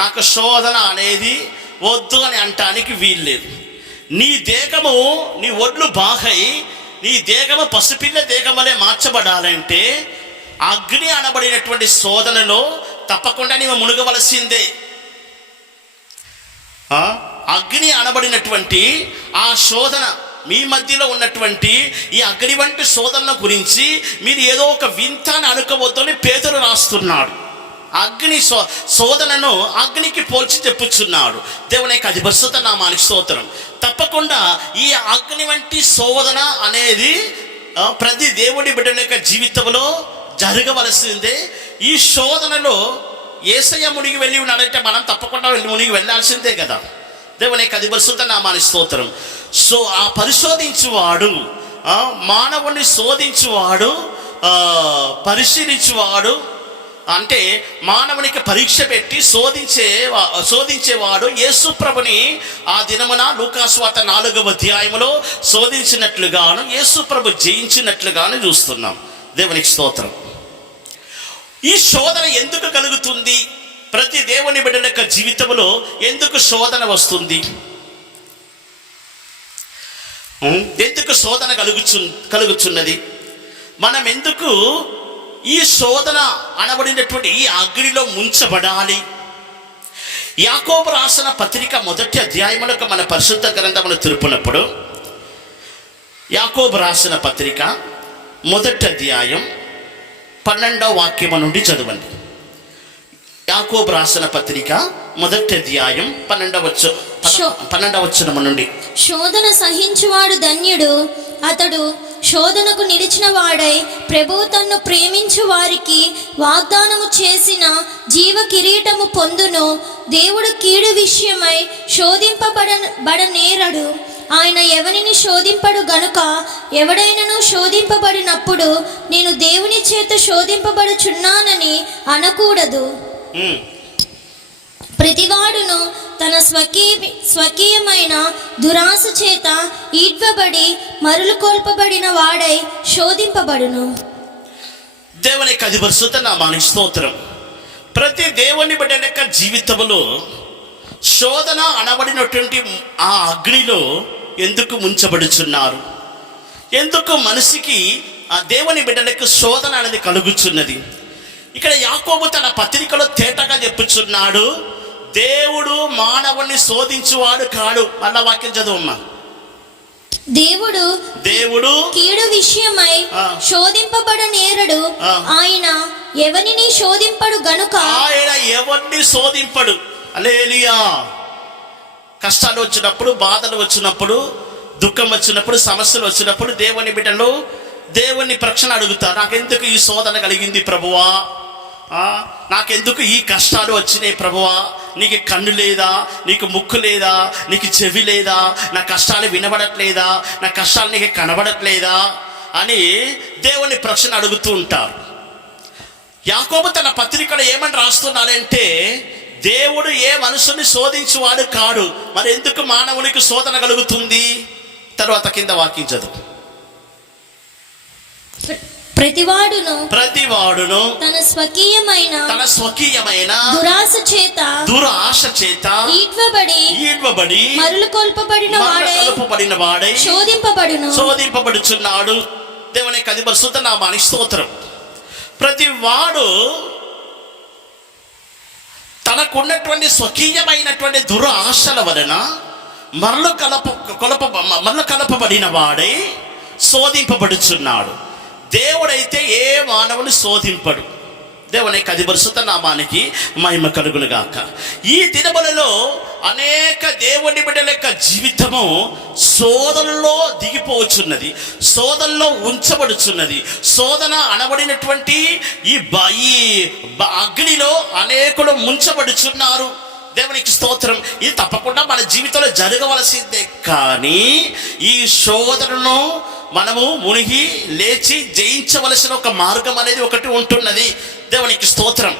నాకు శోధన అనేది వద్దు అని అంటానికి వీల్లేదు. నీ దేహము, నీ ఒడ్లు బాగై నీ దేహము పసిపిల్ల దేహం వలె మార్చబడాలంటే అగ్ని అనబడినటువంటి శోధనలో తప్పకుండా నీవు మునుగవలసిందే. అగ్ని అనబడినటువంటి ఆ శోధన, మీ మధ్యలో ఉన్నటువంటి ఈ అగ్ని వంటి శోధన గురించి మీరు ఏదో ఒక వింత అని అనుకోవద్దని పేతురు రాస్తున్నాడు. అగ్ని శోధనను అగ్నికి పోల్చి చెప్పుచున్నాడు. దేవునికి అది పరిశుద్ధ నామానికి స్తోత్రం. తప్పకుండా ఈ అగ్ని వంటి శోధన అనేది ప్రతి దేవుడి బిడ్డ యొక్క జీవితంలో జరగవలసిందే. ఈ శోధనలో యేసయ్య మునిగి వెళ్ళి ఉన్నాడంటే మనం తప్పకుండా మునిగి వెళ్ళాల్సిందే కదా. దేవునికి అది పరిశుద్ధ నామానికి స్తోత్రం. సో ఆ పరిశోధించువాడు, మానవుని శోధించువాడు, పరిశీలించువాడు, అంటే మానవునికి పరీక్ష పెట్టి శోధించేవాడు యేసు ప్రభుని ఆ దినమున లూకాసు వార్త 4వ అధ్యాయంలో శోధించినట్లుగాను యేసు ప్రభు జయించినట్లుగాను చూస్తున్నాం. దేవునికి స్తోత్రం. ఈ శోధన ఎందుకు కలుగుతుంది? ప్రతి దేవుని బిడ్డ యొక్క జీవితంలో ఎందుకు శోధన వస్తుంది? ఎందుకు శోధన కలుగుచున్నది? మనం ఎందుకు ఈ శోధన అనబడినటువంటి ఈ అగ్నిలో ముంచబడాలి? యాకోబు రాసిన పత్రిక 1వ అధ్యాయములకు మన పరిశుద్ధ గ్రంథమును తిరుపునప్పుడు, యాకోబు రాసిన పత్రిక 1వ అధ్యాయం 12వ వాక్యము నుండి చదవండి. యాకోబు రాసిన పత్రిక 1వ అధ్యాయం 12వ వచనము నుండి. శోధన సహించువాడు ధన్యుడు, అతడు శోధనకు నిలిచిన వాడై ప్రభువు తన్ను ప్రేమించు వారికి వాగ్దానము చేసిన జీవ కిరీటము పొందును. దేవుడు కీడు విషయమై శోధింపబడనేరడు. ఆయన ఎవరిని శోధింపడు గనుక ఎవడైనను శోధింపబడినప్పుడు నేను దేవుని చేత శోధింపబడుచున్నానని అనకూడదు. ప్రతివాడును తన స్వకీయమైన దురాశ చేత ఈడ్వబడి మరులు కోల్పబడిన వాడై శోధింపబడును. దేవునికి అది పరిశుద్ధ నామానికి స్తోత్రం. ప్రతి దేవుని బిడ్డ యొక్క జీవితంలో శోధన అనబడినటువంటి ఆ అగ్నిలో ఎందుకు ముంచబడుచున్నారు? ఎందుకు మనిషికి ఆ దేవుని బిడ్డలకు శోధన అనేది కలుగుచున్నది? ఇక్కడ యాకోబు తన పత్రికలో తేటగా చెప్పుచున్నాడు, దేవుడు మానవుణ్ణి శోధించువాడు కాడు. మళ్ళా వాక్యం చదువమ్మా. దేవుడు కీడు విషయమై శోధింపబడనేరడు, ఆయన ఎవరిని శోధింపడు గనుక. ఆయన ఎవరిని శోధింపడు. హల్లెలూయా. కష్టాలు వచ్చినప్పుడు, బాధలు వచ్చినప్పుడు, దుఃఖం వచ్చినప్పుడు, సమస్యలు వచ్చినప్పుడు దేవుని బిడ్డలు దేవుని ప్రశ్న అడుగుతారు, నాకెందుకు ఈ శోధన కలిగింది ప్రభువా? నాకెందుకు ఈ కష్టాలు వచ్చినాయి ప్రభువా? నీకు కన్ను లేదా? నీకు ముక్కు లేదా? నీకు చెవి లేదా? నా కష్టాలు వినబడట్లేదా? నా కష్టాలు నీకు కనబడట్లేదా అని దేవుని ప్రశ్న అడుగుతూ ఉంటారు. యాకోబు తన పత్రికలో ఏమని రాస్తున్నాడంటే, దేవుడు ఏ మనుషుని శోధించువాడు కాడు, మరి ఎందుకు మానవునికి శోధన కలుగుతుంది? తర్వాత కింద వాక్యం చదువు. ప్రతివాడును తన స్వకీయమైన దురాశ చేత ఈడ్వబడి మరలు కొల్పబడిన వాడై శోధింపబడుచున్నాడు. దేవుని పరిశుద్ధ నామానికి స్తోత్రం. ప్రతివాడు తనకున్నటువంటి స్వకీయమైనటువంటి దురాశల వలన మరలు కలపబడిన వాడై శోధింపబడుచున్నాడు. దేవుడైతే ఏ మానవుని శోధింపడు. దేవుని పరిశుద్ధ నామానికి మహిమ కలుగును గాక. ఈ దినములలో అనేక దేవుని బిడ్డల యొక్క జీవితము శోధనలో దిగిపోవచ్చున్నది, శోధనలో ఉంచబడుచున్నది. శోధన అనబడినటువంటి ఈ అగ్నిలో అనేకులు ముంచబడుచున్నారు. దేవునికి స్తోత్రం. ఇది తప్పకుండా మన జీవితంలో జరగవలసిందే. కానీ ఈ శోధనను మనము మునిగి లేచి జయించవలసిన ఒక మార్గం అనేది ఒకటి ఉంటున్నది. దేవునికి స్తోత్రం.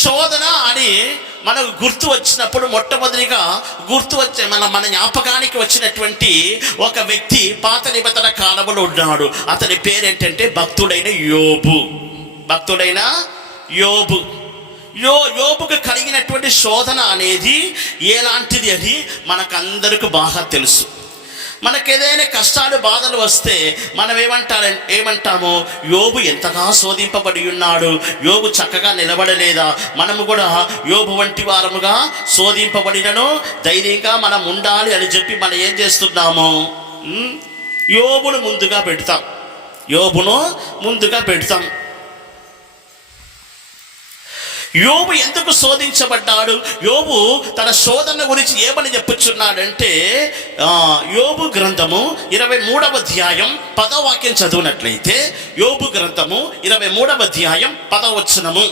శోధన అని మనకు గుర్తు వచ్చినప్పుడు మొట్టమొదటిగా గుర్తు వచ్చే మన జ్ఞాపకానికి వచ్చినటువంటి ఒక వ్యక్తి పాత నిబంధన కాలంలో ఉన్నాడు. అతని పేరేంటంటే భక్తుడైన యోబు. యోబుకు కలిగినటువంటి శోధన అనేది ఎలాంటిది అని మనకందరికీ బాగా తెలుసు. మనకేదైనా కష్టాలు బాధలు వస్తే మనం ఏమంటాము? యోబు ఎంతగా శోధింపబడి ఉన్నాడు, యోబు చక్కగా నిలబడలేదా? మనము కూడా యోబు వంటి వారముగా శోధింపబడినను ధైర్యంగా మనం ఉండాలి అని చెప్పి మనం ఏం చేస్తున్నాము? యోబును ముందుగా పెడతాం. యోబు ఎందుకు శోధించబడ్డాడు? యోబు తన శోధన గురించి ఏమని చెప్పుచున్నాడంటే, యోబు గ్రంథము 23వ అధ్యాయం 10వ వాక్యం చదువునట్లయితే, యోబు గ్రంథము 23వ అధ్యాయం 10వ వచనము.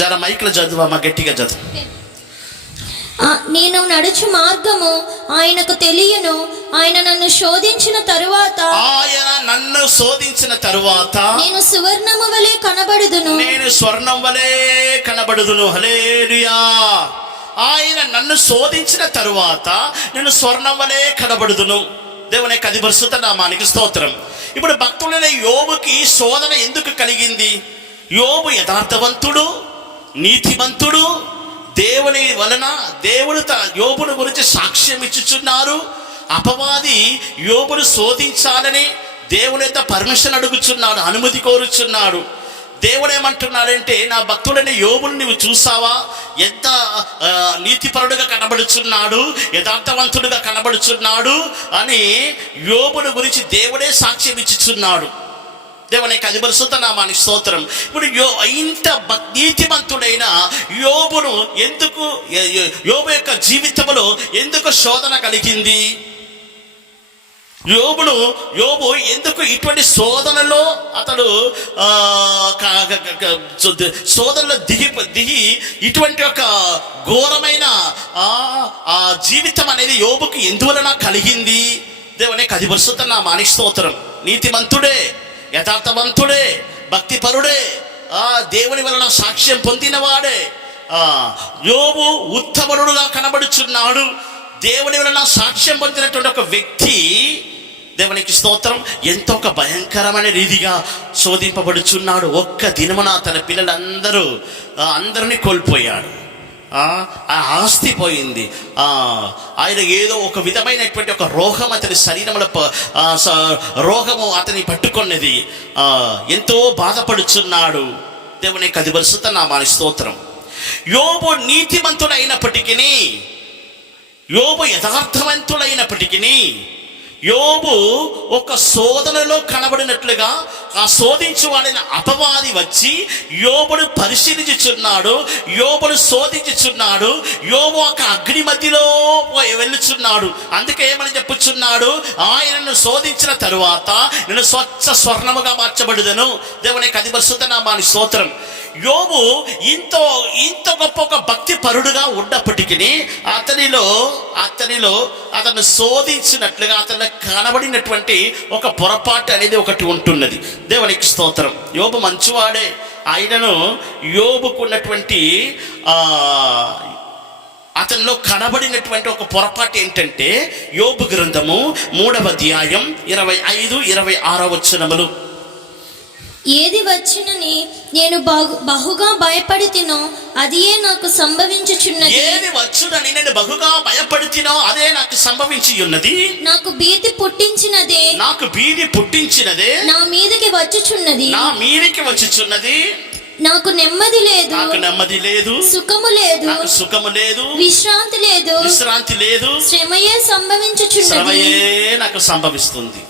జర మైక్లో చదువమ్మా, గట్టిగా చదువు. నేను నడుచు మార్గము ఆయనకు తెలియను, ఆయన నన్ను శోధించిన తరువాత నేను సువర్ణము వలె కనబడుదును. హల్లెలూయా. ఆయన నన్ను శోధించిన తరువాత నేను స్వర్ణం వలె కనబడుదును. దేవుని పరిశుద్ధ నామానికి స్తోత్రం. ఇప్పుడు భక్తులైన యోబుకి శోధన ఎందుకు కలిగింది? యోబు యథార్థవంతుడు, నీతివంతుడు. దేవుని వలన దేవుడు యోబుని గురించి సాక్ష్యం ఇచ్చుచున్నారు. అపవాది యోబును శోధించాలని దేవుని యొక్క పర్మిషన్ అడుగుచున్నాడు, అనుమతి కోరుచున్నాడు. దేవుడు ఏమంటున్నాడంటే, నా భక్తుడైన యోబుని నువ్వు చూసావా? ఎంత నీతిపరుడుగా కనబడుచున్నాడు, యథార్థవంతుడుగా కనబడుచున్నాడు అని యోబుని గురించి దేవుడే సాక్ష్యం ఇచ్చుచున్నాడు. దేవుని పరిశుద్ధ నామానికి స్తోత్రం. ఇప్పుడు ఇంత నీతిమంతుడైన యోబును ఎందుకు, యోబు యొక్క జీవితంలో ఎందుకు శోధన కలిగింది? యోబు ఎందుకు ఇటువంటి శోధనలో అతడు శోధనలో దిగి ఇటువంటి ఒక ఘోరమైన ఆ జీవితం అనేది యోబుకి ఎందువలన కలిగింది? దేవుని పరిశుద్ధ నామానికి స్తోత్రం. నీతిమంతుడే, యథార్థవంతుడే, భక్తిపరుడే, దేవుని వలన సాక్ష్యం పొందినవాడే. యోబు ఉత్తమనుడుగా కనబడుచున్నాడు. దేవుని వలన సాక్ష్యం పొందినటువంటి ఒక వ్యక్తి, దేవునికి స్తోత్రం, ఎంతో ఒక భయంకరమైన రీతిగా శోధింపబడుచున్నాడు. ఒక్క దినమున తన పిల్లలందరినీ కోల్పోయాడు. ఆ ఆస్తి పోయింది. ఆయన ఏదో ఒక విధమైనటువంటి ఒక రోగం అతని శరీరంలో రోగము అతని పట్టుకున్నది. ఎంతో బాధపడుచున్నాడు. దేవుని కదిపరుస్తున్న నామాని స్తోత్రం. యోబు నీతిమంతుడైనప్పటికీ, యోబు యథార్థవంతుడైనప్పటికీ, యోబు ఒక శోధనలో కనబడినట్లుగా ఆ శోధించు వాడిన అపవాది వచ్చి యోబును పరిశీలించుచున్నాడు, యోబును శోధించుచున్నాడు. యోబు ఒక అగ్ని మధ్యలో వెళ్ళుచున్నాడు. అందుకే ఏమని చెప్పుచున్నాడు? ఆయనను శోధించిన తరువాత నేను స్వచ్ఛ స్వర్ణముగా మార్చబడుదను. దేవుని కదిపరుస్తున్న నామాని స్తోత్రం. యోబు ఇంత గొప్ప ఒక భక్తి పరుడుగా ఉన్నప్పటికీ అతనిలో అతను శోధించినట్లుగా అతను కనబడినటువంటి ఒక పొరపాటు అనేది ఒకటి ఉంటున్నది. దేవునికి స్తోత్రం. యోబు మంచివాడే. ఆయనను యోబుకున్నటువంటి అతనిలో కనబడినటువంటి ఒక పొరపాటు ఏంటంటే, యోబు గ్రంథము 3వ అధ్యాయం 25, 26 వచనములు. ఏది వచ్చినని నేను బహుగా భయపడి తినో అదే నాకు సంభవించుచున్నది. ఏది వచ్చునని నేను బహుగా భయపడితినో అదే నాకు సంభవించి ఉన్నది. నాకు భీతి పుట్టించినదే నా మీదకి వచ్చుచున్నది. నాకు నెమ్మది లేదు, సుఖము లేదు, విశ్రాంతి లేదు, శ్రమయే నాకు సంభవిస్తుంది.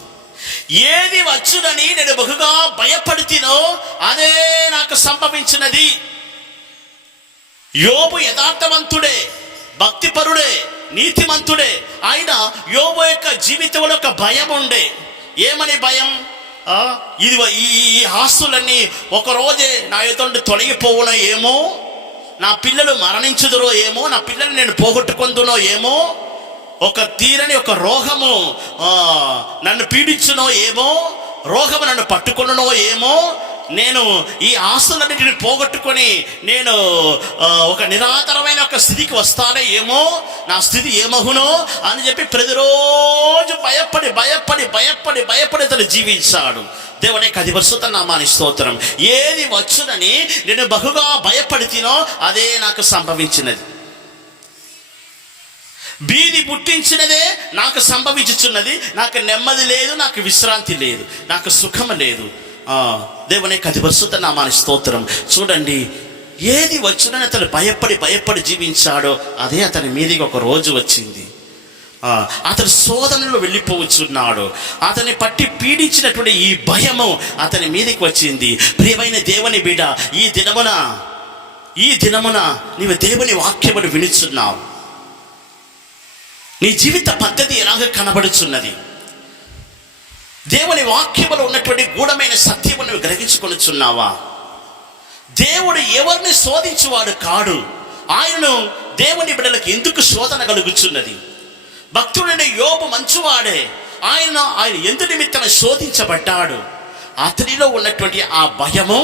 ఏది వచ్చునని నేను బహుగా భయపడితినో అదే నాకు సంభవించినది. యోబు యథార్థవంతుడే, భక్తిపరుడే, నీతిమంతుడే. ఆయన యోబు యొక్క జీవితంలో ఒక భయం ఉండే. ఏమని భయం? ఈ ఆస్తులన్నీ ఒకరోజే నా ఎదుట తొలగిపోవునో ఏమో, నా పిల్లలు మరణించుదురో ఏమో, నా పిల్లలు నేను పోగొట్టుకుందునో ఏమో, ఒక తీరని ఒక రోగము నన్ను పీడించునో ఏమో, రోగము నన్ను పట్టుకున్ననో ఏమో, నేను ఈ ఆస్తులన్నింటిని పోగొట్టుకొని నేను ఒక నిరాధారమైన ఒక స్థితికి వస్తానే ఏమో, నా స్థితి ఏమగునో అని చెప్పి ప్రతిరోజు భయపడి అతను జీవించాడు. దేవుని కదిపరుస్తున్న నామాని స్తోత్రం. ఏది వచ్చునని నేను బహుగా భయపడితినో అదే నాకు సంభవించినది. భీతి పుట్టించినదే నాకు సంభవించుచున్నది. నాకు నెమ్మది లేదు, నాకు విశ్రాంతి లేదు, నాకు సుఖము లేదు. దేవుని కదిపరుస్తున్న నామాని స్తోత్రం. చూడండి, ఏది వచ్చునని అతను భయపడి జీవించాడో అదే అతని మీదకి ఒక రోజు వచ్చింది. అతను శోధనలో వెళ్ళిపోవచ్చున్నాడు. అతన్ని పట్టి పీడించినటువంటి ఈ భయము అతని మీదకి వచ్చింది. ప్రియమైన దేవుని బిడ్డ, ఈ దినమున నీవు దేవుని వాక్యమును వినుచున్నావు. నీ జీవిత పద్ధతి ఎలాగ కనబడుచున్నది? దేవుని వాక్యములో ఉన్నటువంటి గూఢమైన సత్యమును గ్రహించుకొనుచున్నావా? దేవుడు ఎవరిని శోధించువాడు కాడు. ఆయనను దేవుని బిడ్డలకు ఎందుకు శోధన కలుగుచున్నది? భక్తుడైన యోబు మంచివాడే. ఆయన ఎందు నిమిత్తమే శోధించబడ్డాడు. అతనిలో ఉన్నటువంటి ఆ భయము,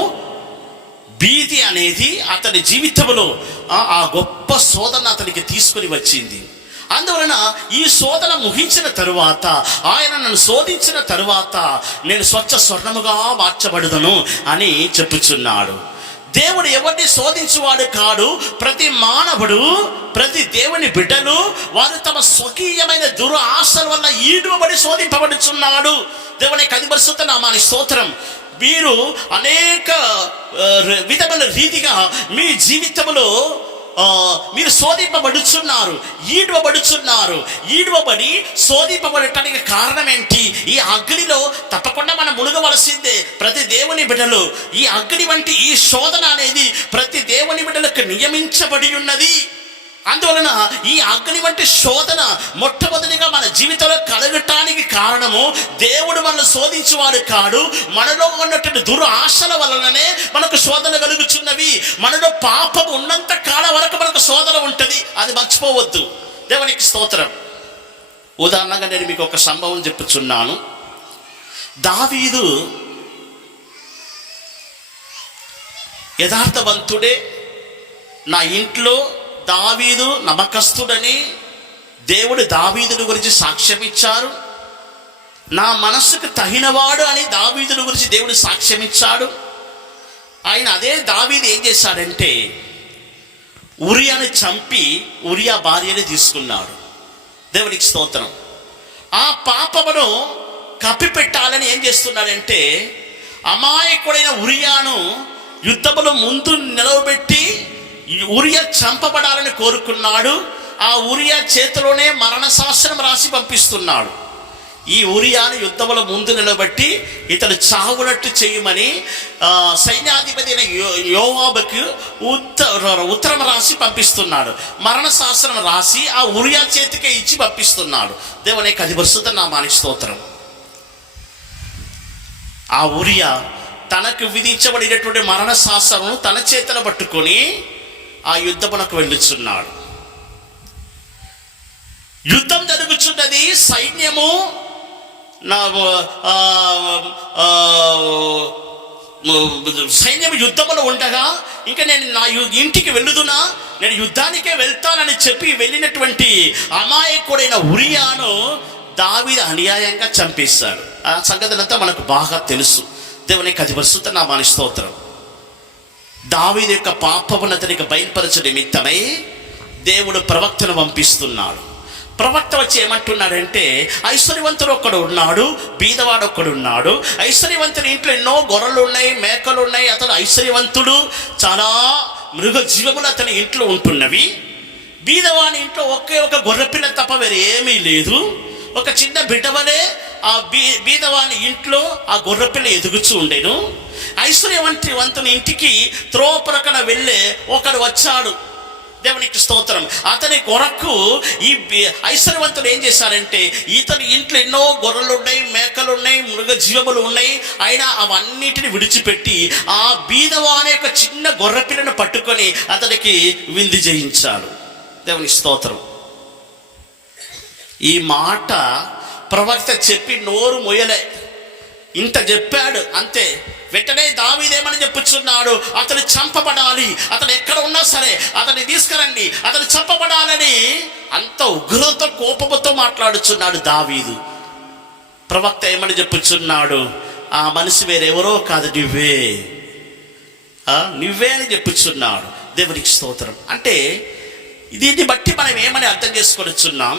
భీతి అనేది అతని జీవితంలో ఆ గొప్ప శోధన అతనికి తీసుకుని వచ్చింది. అందువలన ఈ శోధన ముగించిన తరువాత, ఆయన నన్ను శోధించిన తరువాత నేను స్వచ్ఛ స్వర్ణముగా మార్చబడుదను అని చెప్పుచున్నాడు. దేవుడు ఎవరిని శోధించువాడు కాడు. ప్రతి మానవుడు, ప్రతి దేవుని బిడ్డలు వారు తమ స్వకీయమైన దురాశల వల్ల ఈడువబడి శోధింపబడుచున్నాడు. దేవుని కదిపరుస్తున్న నామాని స్తోత్రం. మీరు అనేక విధమైన రీతిగా మీ జీవితంలో మీరు శోధింపబడుచున్నారు, ఈడవబడి శోధింపబడటానికి కారణం ఏంటి? ఈ అగ్నిలో తప్పకుండా మనం మునుగవలసిందే. ప్రతి దేవుని బిడ్డలు ఈ అగ్ని వంటి ఈ శోధన అనేది ప్రతి దేవుని బిడ్డలకు నియమించబడి ఉన్నది. అందువలన ఈ అగ్ని వంటి శోధన మొట్టమొదటిగా మన జీవితంలో కలగటానికి కారణము దేవుడు మనల్ని శోధించేవాడు కాడు. మనలో ఉన్నటువంటి దురాశల వలననే మనకు శోధన కలుగుచున్నవి. మనలో పాపం ఉన్నంత కాలం వరకు మనకు శోధన ఉంటుంది, అది మర్చిపోవద్దు. దేవునికి స్తోత్రం. ఉదాహరణగా నేను మీకు ఒక సంభవం చెప్పుచున్నాను. దావీదు యథార్థవంతుడే. నా ఇంట్లో దావీదు నమ్మకస్తుడని దేవుడు దావీదుని గురించి సాక్ష్యం ఇచ్చారు. నా మనస్సుకు తగినవాడు అని దావీదుని గురించి దేవుడు సాక్ష్యం ఇచ్చాడు. ఆయన అదే దావీదు ఏం చేశాడంటే, ఉరియాని చంపి ఉరియా భార్యని తీసుకున్నాడు. దేవునికి స్తోత్రం. ఆ పాపమును కప్పిపెట్టాలని ఏం చేస్తున్నాడంటే అమాయకుడైన ఉరియాను యుద్ధములో ముందు నిలవబెట్టి ఉరియా చంపబడాలని కోరుకున్నాడు. ఆ ఉరియా చేతిలోనే మరణ శాసనం రాసి పంపిస్తున్నాడు. ఈ ఉరియాను యుద్ధములో ముందు నిలబెట్టి ఇతను చావునట్టు చేయమని సైన్యాధిపతి అయిన యోవాబుకు ఉత్తరం రాసి పంపిస్తున్నాడు. మరణ శాసనం రాసి ఆ ఉరియా చేతికే ఇచ్చి పంపిస్తున్నాడు. దేవునికి అది పరిశుద్ధ నామానికి స్తోత్రం. ఆ ఉరియా తనకు విధించబడినటువంటి మరణ శాసనం తన చేతిలో పట్టుకొని ఆ యుద్ధమునకు వెళ్ళుచున్నాడు. యుద్ధం జరుగుతున్నది. సైన్యము సైన్యం యుద్ధములో ఉండగా ఇంకా నేను నా ఇంటికి వెళ్ళుదునా, నేను యుద్ధానికే వెళ్తానని చెప్పి వెళ్ళినటువంటి అమాయకుడైన ఉరియాను దావీదు అన్యాయంగా చంపేశాడు. ఆ సంగతులంతా మనకు బాగా తెలుసు. దేవునికి అది పరిశుద్ధ నామానికి స్తోత్రం. దావీదు యొక్క పాపమును అతనికి బయలుపరచు నిమిత్తమై దేవుడు ప్రవక్తను పంపిస్తున్నాడు. ప్రవక్త వచ్చి ఏమంటున్నాడంటే ఐశ్వర్యవంతుడు ఒక్కడు ఉన్నాడు, బీదవాడు ఒక్కడు ఉన్నాడు. ఐశ్వర్యవంతుని ఇంట్లో ఎన్నో గొర్రెలు ఉన్నాయి, మేకలు ఉన్నాయి. అతను ఐశ్వర్యవంతుడు, చాలా మృగ జీవములు అతని ఇంట్లో ఉంటున్నవి. బీదవాని ఇంట్లో ఒకే ఒక గొర్రెపిల్ల తప్ప వేరే ఏమీ లేదు. ఒక చిన్న బిడ్డవలే ఆ బీదవాని ఇంట్లో ఆ గొర్రెపిల్ల ఎదుగుచూ ఉండేను. ఐశ్వర్యవంతుని ఇంటికి త్రోపరకన వెళ్ళే ఒకడు వచ్చాడు. దేవునికి స్తోత్రం. అతని కొరకు ఈ ఐశ్వర్యవంతులు ఏం చేశారంటే ఇతని ఇంట్లో ఎన్నో గొర్రెలు ఉన్నాయి, మేకలు ఉన్నాయి, మృగ జీవములు ఉన్నాయి. అయినా అవన్నిటిని విడిచిపెట్టి ఆ బీదవాని యొక్క చిన్న గొర్రెపిల్లను పట్టుకొని అతనికి విందు చేయించాడు. దేవునికి స్తోత్రం. ఈ మాట ప్రవక్త చెప్పి నోరు మొయ్యలే, ఇంత చెప్పాడు అంతే. వెంటనే దావీదేమని చెప్పుచున్నాడు, అతను చంపబడాలి, అతను ఎక్కడ ఉన్నా సరే అతన్ని తీసుకురండి, అతను చంపబడాలని అంత ఉగ్రత కోపముతో మాట్లాడుచున్నాడు దావీదు. ప్రవక్త ఏమని చెప్పుచున్నాడు, ఆ మనిషి వేరెవరో కాదు, నువ్వే అని చెప్పుచున్నాడు. దేవునికి స్తోత్రం. అంటే దీన్ని బట్టి మనం ఏమని అర్థం చేసుకొనిచున్నాం,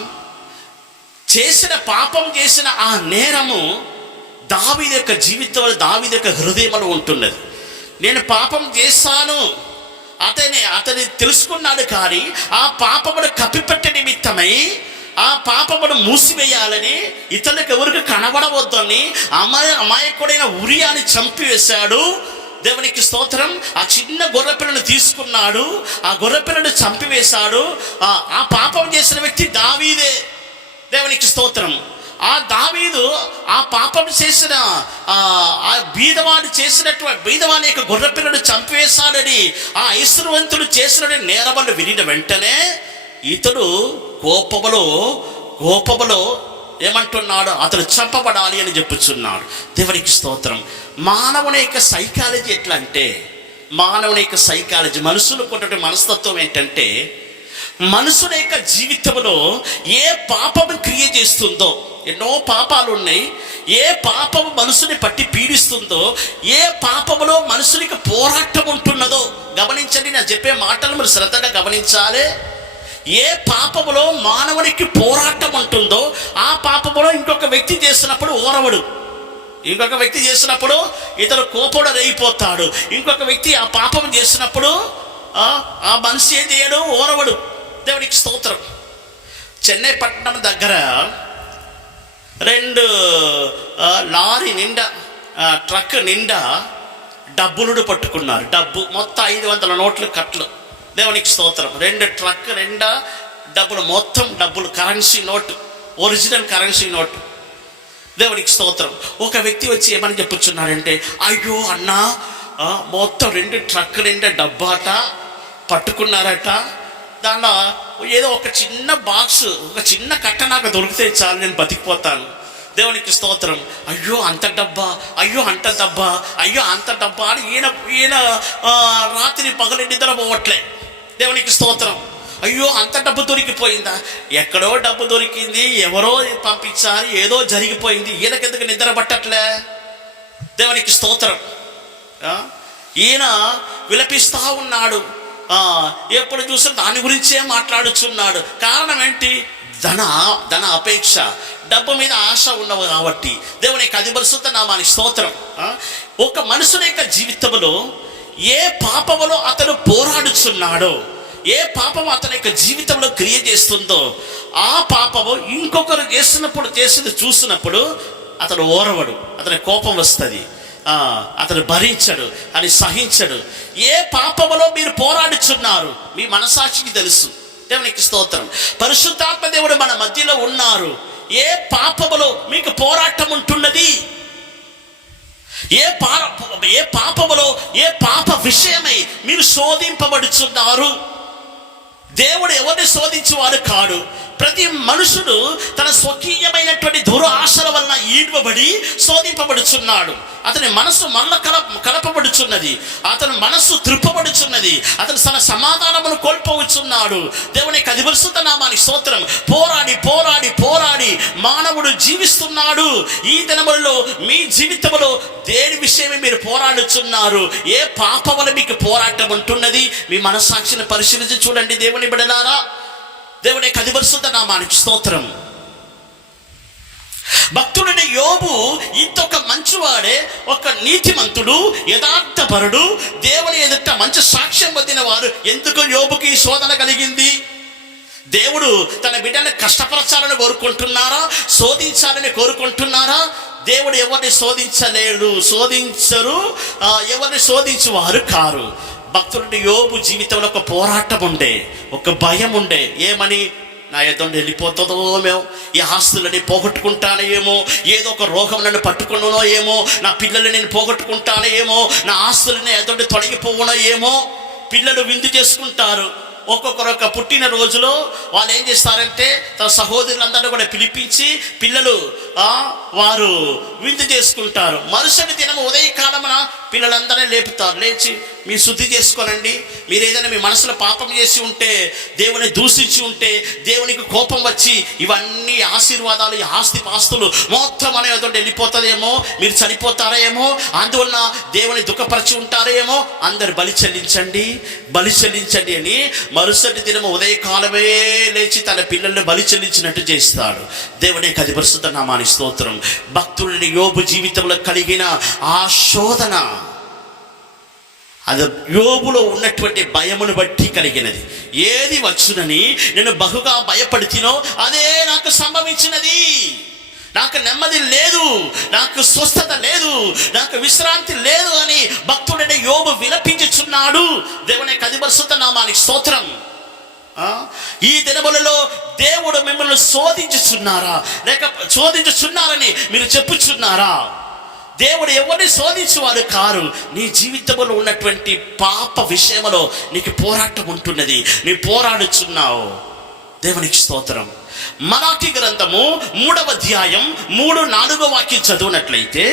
చేసిన పాపం చేసిన ఆ నేరము దావీదు యొక్క జీవితంలో, దావీదు యొక్క హృదయంలో ఉంటున్నది. నేను పాపం చేశాను అతని తెలుసుకున్నాడు. కానీ ఆ పాపమును కప్పిపెట్టే నిమిత్తమై ఆ పాపమును మూసివేయాలని ఇతనికి ఎవరికి కనబడవద్దని అమాయకుడైన ఉరియాని చంపివేశాడు. దేవునికి స్తోత్రం. ఆ చిన్న గొర్రెపిల్లను తీసుకున్నాడు, ఆ గొర్రెపిల్లను చంపివేశాడు. ఆ పాపం చేసిన వ్యక్తి దావీదే. దేవునికి స్తోత్రం. ఆ దావీదు ఆ పాపం చేసిన ఆ బీదవాని యొక్క గొర్రెపిల్లను చంపివేశాడని ఆ ఐశ్వర్యవంతుడు చేసిన నేరములు వినిన వెంటనే ఇతడు కోపములో ఏమంటున్నాడు, అతడు చంపబడాలి అని చెప్పుచున్నాడు. దేవునికి స్తోత్రం. మానవుని యొక్క సైకాలజీ ఎట్లా అంటే, మానవుని యొక్క సైకాలజీ, మనుషులు కొట్టే మనస్తత్వం ఏంటంటే, మనుషుల యొక్క జీవితంలో ఏ పాపము క్రియ చేస్తుందో, ఎన్నో పాపాలు ఉన్నాయి, ఏ పాపము మనుషుని పట్టి పీడిస్తుందో, ఏ పాపములో మనుషునికి పోరాటం ఉంటున్నదో గమనించండి. నేను చెప్పే మాటలు మీరు శ్రద్ధగా గమనించాలి. ఏ పాపములో మానవునికి పోరాటం ఉంటుందో ఆ పాపములో ఇంకొక వ్యక్తి చేసినప్పుడు ఓరవడు, ఇంకొక వ్యక్తి చేసినప్పుడు ఇతడు కోపంలో రేగిపోతాడు. ఇంకొక వ్యక్తి ఆ పాపం చేసినప్పుడు ఆ మనిషి ఏం చేయడు, ఓరవడు. దేవునికి స్తోత్రం. చెన్నై పట్టణం దగ్గర 2 లారీ నిండా, ట్రక్ నిండా డబ్బులు పట్టుకున్నారు. డబ్బు మొత్తం 500 నోట్ల కట్లు. దేవునికి స్తోత్రం. 2 ట్రక్ నిండా డబ్బులు, మొత్తం డబ్బులు, currency note, original currency note. దేవునికి స్తోత్రం. ఒక వ్యక్తి వచ్చి ఏమని చెప్పుచున్నాడంటే, అయ్యో అన్నా, మొత్తం 2 ట్రక్ నిండా డబ్బాట పట్టుకున్నారట. దానిలో ఏదో ఒక చిన్న బాక్స్, ఒక చిన్న కట్ట నాకు దొరికితే చాలు, నేను బతికిపోతాను. దేవునికి స్తోత్రం. అయ్యో అంత డబ్బా, అయ్యో అంత డబ్బా, అయ్యో అంత డబ్బా అని ఈయన రాత్రి పగలు నిద్రపోవట్లే. దేవునికి స్తోత్రం. అయ్యో అంత డబ్బు దొరికిపోయిందా, ఎక్కడో డబ్బు దొరికింది, ఎవరో పంపించారు, ఏదో జరిగిపోయింది, ఈయనకెందుకు నిద్ర పట్టట్లే. దేవునికి స్తోత్రం. ఈయన విలపిస్తూ ఉన్నాడు. ఎప్పుడు చూసినా దాని గురించే మాట్లాడుచున్నాడు. కారణం ఏంటి? ధన అపేక్ష, డబ్బు మీద ఆశ ఉన్నవి కాబట్టి. దేవునికి అది పరిశుద్ధ నామానికి స్తోత్రం. ఒక మనుషుని యొక్క జీవితంలో ఏ పాపములో అతను పోరాడుచున్నాడో, ఏ పాపము అతని యొక్క జీవితంలో క్రియ చేస్తుందో, ఆ పాపము ఇంకొకరు చేసింది చూసినప్పుడు అతడు ఓరవడు, అతని కోపం వస్తుంది, అతను భరించడు, అని సహించడు. ఏ పాపములో మీరు పోరాడుచున్నారు మీ మనసాక్షికి తెలుసు. దేవునికి స్తోత్రం. పరిశుద్ధాత్మ దేవుడు మన మధ్యలో ఉన్నారు. ఏ పాపములో మీకు పోరాటం ఉంటున్నది? ఏ పాపములో, ఏ పాప విషయమై మీరు శోధింపబడుచున్నారు? దేవుడు ఎవరిని శోధించేవాడు కాడు. ప్రతి మనుషుడు తన స్వకీయమైనటువంటి దురాశల వలన ఈడ్వబడి శోధింపబడుచున్నాడు. అతని మనస్సు మరల కలపబడుచున్నది, అతని మనస్సు త్రిప్పబడుచున్నది, అతను తన సమాధానమును కోల్పోవచ్చున్నాడు. దేవునికి అది పరిశుద్ధ నామానికి స్తోత్రం. పోరాడి పోరాడి పోరాడి మానవుడు జీవిస్తున్నాడు. ఈ దినములలో మీ జీవితంలో దేని విషయమే మీరు పోరాడుచున్నారు? ఏ పాపం వల్ల మీకు పోరాటం ఉంటున్నది? మీ మనస్సాక్షిని పరిశీలించి చూడండి దేవుని బిడ్డలారా. దేవుని కది పరిశుద్ధ నామానికి స్తోత్రం. భక్తుడైన యోబు ఇంతొక మంచివాడే, ఒక నీతిమంతుడు, యథార్థపరుడు, దేవుని ఎదుట మంచి సాక్ష్యం పొందిన వారు. ఎందుకు యోబుకి ఈ శోధన కలిగింది? దేవుడు తన బిడ్డని కష్టపరచాలని కోరుకుంటున్నారా? శోధించాలని కోరుకుంటున్నారా? దేవుడు ఎవరిని శోధించరు, ఎవరిని శోధించువారు కారు. భక్తుడి యోబు జీవితంలో ఒక పోరాటం ఉండే, ఒక భయం ఉండే. ఏమని? నా ఎదుండి వెళ్ళిపోతుందో ఏమో, ఈ ఆస్తులని పోగొట్టుకుంటానో ఏమో, ఏదో ఒక రోగం నన్ను పట్టుకున్నానో ఏమో, నా పిల్లలు నేను పోగొట్టుకుంటానో ఏమో, నా ఆస్తులని ఎదుండి తొలగిపోవనో ఏమో. పిల్లలు విందు చేసుకుంటారు. ఒక్కొక్కరు పుట్టిన రోజులో వాళ్ళు ఏం చేస్తారంటే తన సహోదరులందరినీ కూడా పిలిపించి పిల్లలు వారు విందు చేసుకుంటారు. మరుసటి దినం ఉదయకాలమున పిల్లలందరినీ లేపుతారు. లేచి మీ శుద్ధి చేసుకోనండి, మీరు ఏదైనా మీ మనసులో పాపం చేసి ఉంటే, దేవుని దూషించి ఉంటే, దేవునికి కోపం వచ్చి ఇవన్నీ ఆశీర్వాదాలు, ఈ ఆస్తి పాస్తులు మొత్తం అనేది వెళ్ళిపోతుందేమో, మీరు చనిపోతారేమో, అందువలన దేవుని దుఃఖపరిచి ఉంటారేమో, అందరు బలి చెల్లించండి అని మరుసటి దినము ఉదయకాలమే లేచి తన పిల్లల్ని బలి చెల్లించినట్టు చేస్తాడు. దేవుని కది పరిశుద్ధ నామానికి స్తోత్రం. భక్తుడిని యోబు జీవితంలో కలిగిన ఆ శోధన అది యోబులో ఉన్నటువంటి భయమును బట్టి కలిగినది. ఏది వచ్చునని నేను బహుగా భయపడితినో అదే నాకు సంభవించినది. నాకు నెమ్మది లేదు, నాకు స్వస్థత లేదు, నాకు విశ్రాంతి లేదు అని భక్తుడైన యోబు విలపించుచున్నాడు. దేవుని కది పరిశుద్ధ నామానికి స్తోత్రం. ఈ దినములలో దేవుడు మిమ్మల్ని శోధించుచున్నారా, లేక శోధించుచున్నారని మీరు చెప్పుచున్నారా? దేవుడు ఎవరిని శోధించేవాడు కారు. నీ జీవితంలో ఉన్నటువంటి పాప విషయంలో నీకు పోరాటం ఉంటున్నది, నీ పోరాడుచున్నావు. దేవునికి స్తోత్రం. మలాకి గ్రంథము 3వ అధ్యాయం 3-4 వాక్యం చదువునట్లయితే,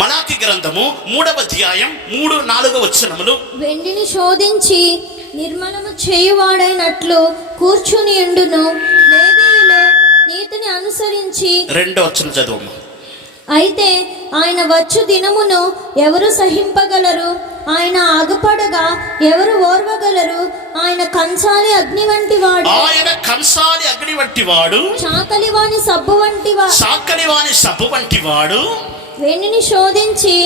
మలాకి గ్రంథము 3వ అధ్యాయం 3-4 వచనములు, వెండిని శోధించి నిర్మలము చేయువాడైనట్లు కూర్చుని ఉండును, లేవీయులు నీతిని అనుసరించి. 2వ వచనం చదువు. అయితే ఆయన వచ్చు దినమును ఎవరు సహింపగలరు? ఆయన ఆగపడగా ఎవరు ఓర్వగలరు? ఆయన కంసాలి అగ్ని వంటి వాడు, చాకలివాని సబ్బు వంటి వాడు. వెన్నిని శోధించి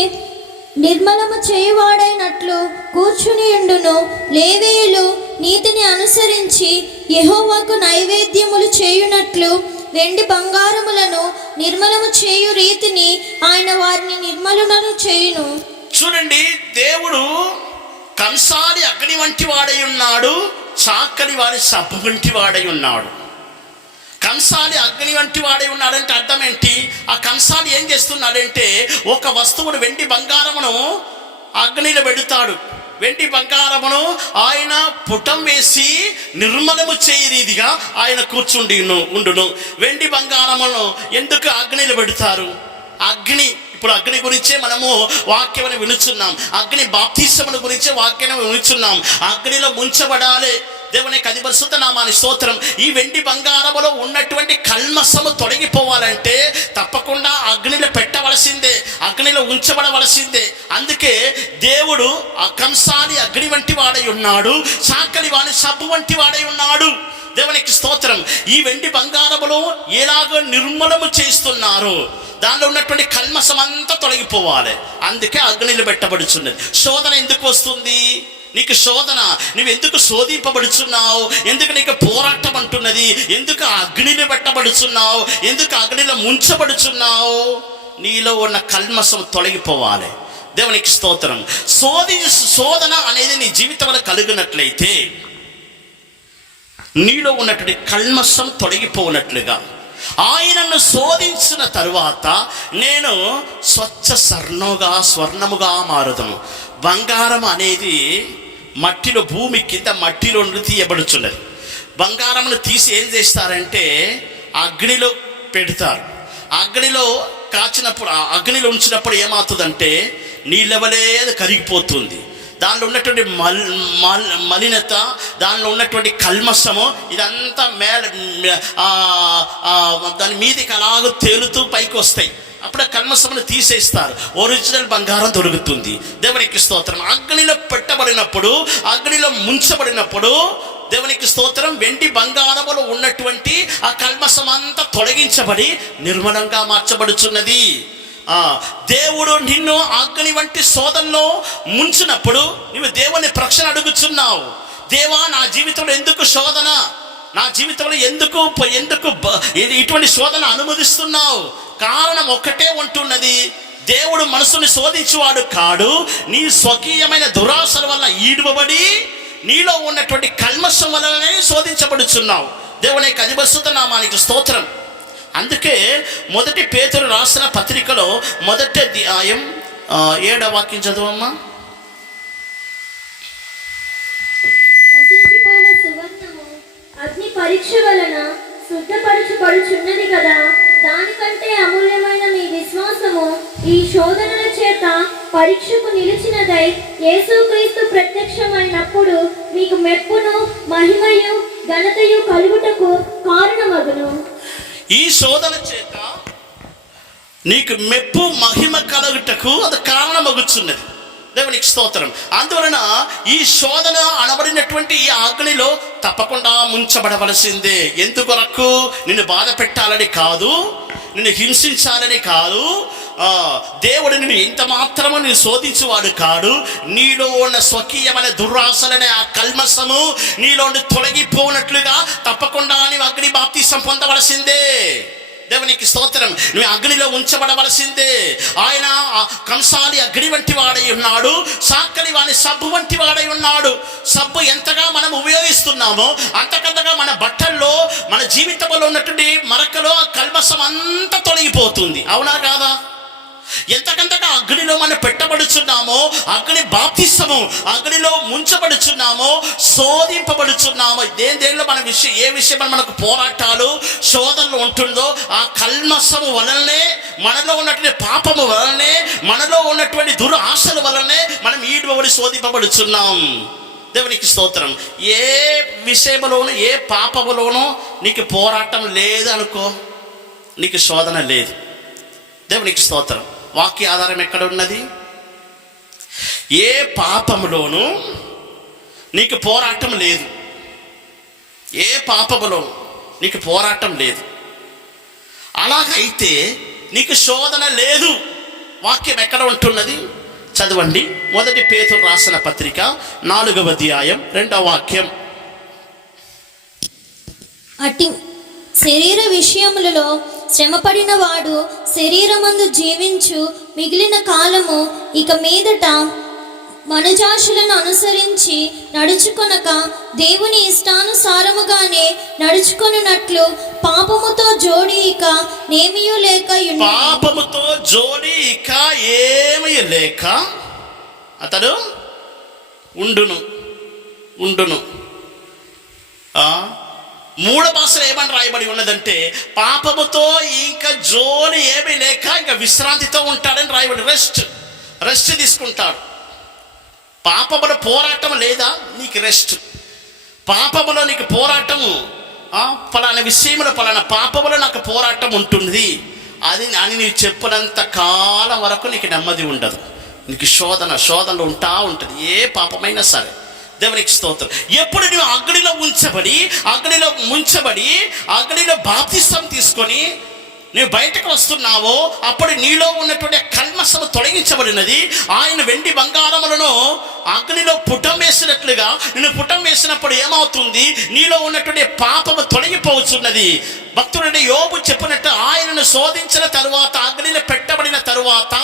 నిర్మలము చేయువాడైనట్లు కూర్చుని ఉండును, లేవీయులు నీతిని అనుసరించి యెహోవాకు నైవేద్యములు చేయునట్లు వెండి బంగారములను నిర్మలము చేయు రీతిని ఆయన వారిని నిర్మలులను చేయును. చూడండి, దేవుడు కంసాలి అగ్ని వంటి వాడై ఉన్నాడు, చాకలి వారి సబ్బు వంటి వాడై ఉన్నాడు. కంసాలి అగ్ని వంటి వాడై ఉన్నాడంటే అర్థం ఏంటి? ఆ కంసాలి ఏం చేస్తున్నాడంటే ఒక వస్తువును, వెండి బంగారమును అగ్నిలో పెడతాడు. వెండి బంగారమును ఆయన పుటం వేసి నిర్మలము చేయరీదిగా ఆయన కూర్చుండి ఉండును. వెండి బంగారమును ఎందుకు అగ్నిలో పెడతారు? అగ్ని, ఇప్పుడు అగ్ని గురించే మనము వాక్యమని వినుచున్నాం. అగ్ని బాప్తిస్మమును గురించే వాక్యాన్ని వినుచున్నాం. అగ్నిలో ముంచబడాలి. దేవునికి అది పరిశుద్ధ నామాని స్తోత్రం. ఈ వెండి బంగారములో ఉన్నటువంటి కల్మసము తొలగిపోవాలంటే తప్పకుండా అగ్నిలో పెట్టవలసిందే, అగ్నిలో ఉంచబడవలసిందే. అందుకే దేవుడు ఆ కంసాలి అగ్ని వంటి వాడై ఉన్నాడు, సాకలి వాని సబ్బు వంటి వాడై ఉన్నాడు. దేవునికి స్తోత్రం. ఈ వెండి బంగారములో ఎలాగో నిర్మూలము చేస్తున్నారు, దానిలో ఉన్నటువంటి కల్మసం అంతా తొలగిపోవాలి. అందుకే అగ్నిలో పెట్టబడుచున్నది. శోధన ఎందుకు వస్తుంది? నీకు శోధన, నువ్వు ఎందుకు శోధింపబడుచున్నావు? ఎందుకు నీకు పోరాటం అంటున్నది? ఎందుకు అగ్నిలో పెట్టబడుచున్నావు? ఎందుకు అగ్నిలో ముంచబడుచున్నావు? నీలో ఉన్న కల్మసం తొలగిపోవాలి. దేవునికి స్తోత్రం. శోధన అనేది నీ జీవితంలో కలిగినట్లయితే నీలో ఉన్నటువంటి కల్మషం తొలగిపోనట్లుగా, ఆయనను శోధించిన తరువాత నేను స్వచ్ఛ స్వర్ణముగా మారుదను. బంగారం అనేది మట్టిలో, భూమి కింద మట్టిలో నుండి తీయబడుచున్నది. బంగారమును తీసి ఏం చేస్తారంటే అగ్నిలో పెడతారు. అగ్నిలో కాచినప్పుడు, అగ్నిలో ఉంచినప్పుడు ఏమవుతుందంటే నీళ్ళవలే అది కరిగిపోతుంది. దానిలో ఉన్నటువంటి మలినత, దానిలో ఉన్నటువంటి కల్మషము ఇదంతా దాని మీదకి అలాగ తేలుతూ పైకి వస్తాయి. అప్పుడు కల్మషమును తీసేస్తారు, ఒరిజినల్ బంగారం దొరుకుతుంది. దేవునికి స్తోత్రం. అగ్నిలో పెట్టబడినప్పుడు, అగ్నిలో ముంచబడినప్పుడు దేవునికి స్తోత్రం, వెండి బంగారములో ఉన్నటువంటి ఆ కల్మషం అంతా తొలగించబడి నిర్మలంగా మార్చబడుచున్నది. దేవుడు నిన్ను అగ్ని వంటి శోధనలో ముంచినప్పుడు నువ్వు దేవుని ప్రశ్న అడుగుచున్నావు. దేవా, నా జీవితంలో ఎందుకు శోధన? నా జీవితంలో ఎందుకు ఇటువంటి శోధన అనుమతిస్తున్నావు? కారణం ఒక్కటే ఉంటున్నది, దేవుడు మనసుని శోధించువాడు కాడు. నీ స్వకీయమైన దురాశల వల్ల ఈడువబడి నీలో ఉన్నటువంటి కల్మషం వలనే శోధించబడుచున్నావు. దేవుని పరిశుద్ధ నామానికి స్తోత్రం. అందుకే మొదటి పేతురు రాసిన పత్రికలో 1వ అధ్యాయం 7వ వాక్యం చదువమ్మా. అగ్ని పరీక్ష వలన శుద్ధపరచబడుచున్నది కదా, దానికంటే అమూల్యమైన మీ విశ్వాసము ఈ శోధనల చేత పరీక్షకు నిలిచినదై యేసుక్రీస్తు ప్రత్యక్షమైనప్పుడు మీకు మెప్పును, మహిమయు, ఘనతయు కలుగుటకు కారణమగును. ఈ శోధన చేత నీకు మెప్పు, మహిమ కలుగుటకు అది కారణమగుచున్నది. దేవునికి స్తోత్రం. అందువలన ఈ శోధన అనబడినటువంటి ఈ అగ్నిలో తప్పకుండా ముంచబడవలసిందే. ఎందుకొరకు? నిన్ను బాధ పెట్టాలని కాదు, నిన్ను హింసించాలని కాదు. దేవుడు నిన్ను ఇంత మాత్రము నేను శోధించువాడు కాడు. నీలో ఉన్న స్వకీయమైన దురాశలనే ఆ కల్మషము నీలో తొలగిపోనట్లుగా తప్పకుండా నీవు అగ్ని బాప్తిసం పొందవలసిందే. దేవునికి స్తోత్రం. నువ్వు అగ్నిలో ఉంచబడవలసిందే. ఆయన కంసాలి అగ్ని వంటి వాడై ఉన్నాడు, సాకలి వాని సబ్బు వంటి వాడై ఉన్నాడు. సబ్బు ఎంతగా మనం ఉపయోగిస్తున్నామో అంతకంతగా మన బట్టల్లో, మన జీవితంలో ఉన్నటువంటి మరకలో కల్మషం అంతా తొలగిపోతుంది. అవునా కాదా? ఎంతకంతగా అగ్నిలో మనం పెట్టబడుచున్నామో, అగ్ని బాప్తిసము, అగ్నిలో ముంచబడుచున్నామో, శోధింపబడుచున్నామో, దేనిలో మన ఏ విషయం మనకు పోరాటాలు, శోధనలు ఉంటుందో ఆ కల్మషము వలనే, మనలో ఉన్నటువంటి పాపము వలనే, మనలో ఉన్నటువంటి దురాశల వలనే మనం ఈడుబడి శోధింపబడుచున్నాం. దేవునికి స్తోత్రం. ఏ విషయంలోనూ, ఏ పాపములోనూ నీకు పోరాటం లేదు అనుకో, నీకు శోధన లేదు. దేవునికి స్తోత్రం. వాక్య ఆధారం ఎక్కడ ఉన్నది? ఏ పాపములోనూ నీకు పోరాటం లేదు, ఏ పాపములో నీకు పోరాటం లేదు. అలాగైతే నీకు శోధన లేదు. వాక్యం ఎక్కడ ఉంటున్నది? చదవండి. 1 పేతురు రాసిన పత్రిక 4వ అధ్యాయం 2వ వాక్యం. అట్టి శరీర విషయములలో శ్రమపడిన వాడు శరీరమందు జీవించు మిగిలిన కాలము ఇక మీదట మనజాషులను అనుసరించి నడుచుకొనక దేవుని ఇష్టానుసారముగానే నడుచుకొనున్నట్లు పాపముతో జోడి ఇక నేమియూ లేక పాపముతో జోడి ఇక ఏమీ లేక అతడు ఉండును. మూల భాషలో ఏమని రాయబడి ఉన్నదంటే పాపముతో ఇంకా జోలి ఏమీ లేక ఇంకా విశ్రాంతితో ఉంటాడని రాయబడి. రెస్ట్ తీసుకుంటాడు. పాపముల పోరాటం లేదా, నీకు రెస్ట్. పాపములో నీకు పోరాటము, ఫలానా విషయంలో ఫలానా పాపములో నాకు పోరాటం ఉంటుంది అది అని నీవు చెప్పినంత కాలం వరకు నీకు నెమ్మది ఉండదు. నీకు శోధనలు ఉంటుంది, ఏ పాపమైనా సరే. దేవునికి స్తోత్రం. ఎప్పుడు నువ్వు అగ్నిలో ముంచబడి అగ్నిలో బాప్తిసం తీసుకొని నువ్వు బయటకు వస్తున్నావో అప్పుడు నీలో ఉన్నటువంటి కల్మషము తొలగించబడినది. ఆయన వెండి బంగారములను అగ్నిలో పుటం వేసినట్లుగా నిన్ను పుటం వేసినప్పుడు ఏమవుతుంది, నీలో ఉన్నటువంటి పాపము తొలగిపోవచ్చున్నది. భక్తుడైన యోబు చెప్పినట్టు ఆయనను శోధించిన తరువాత, అగ్నిలో పెట్టబడిన తరువాత,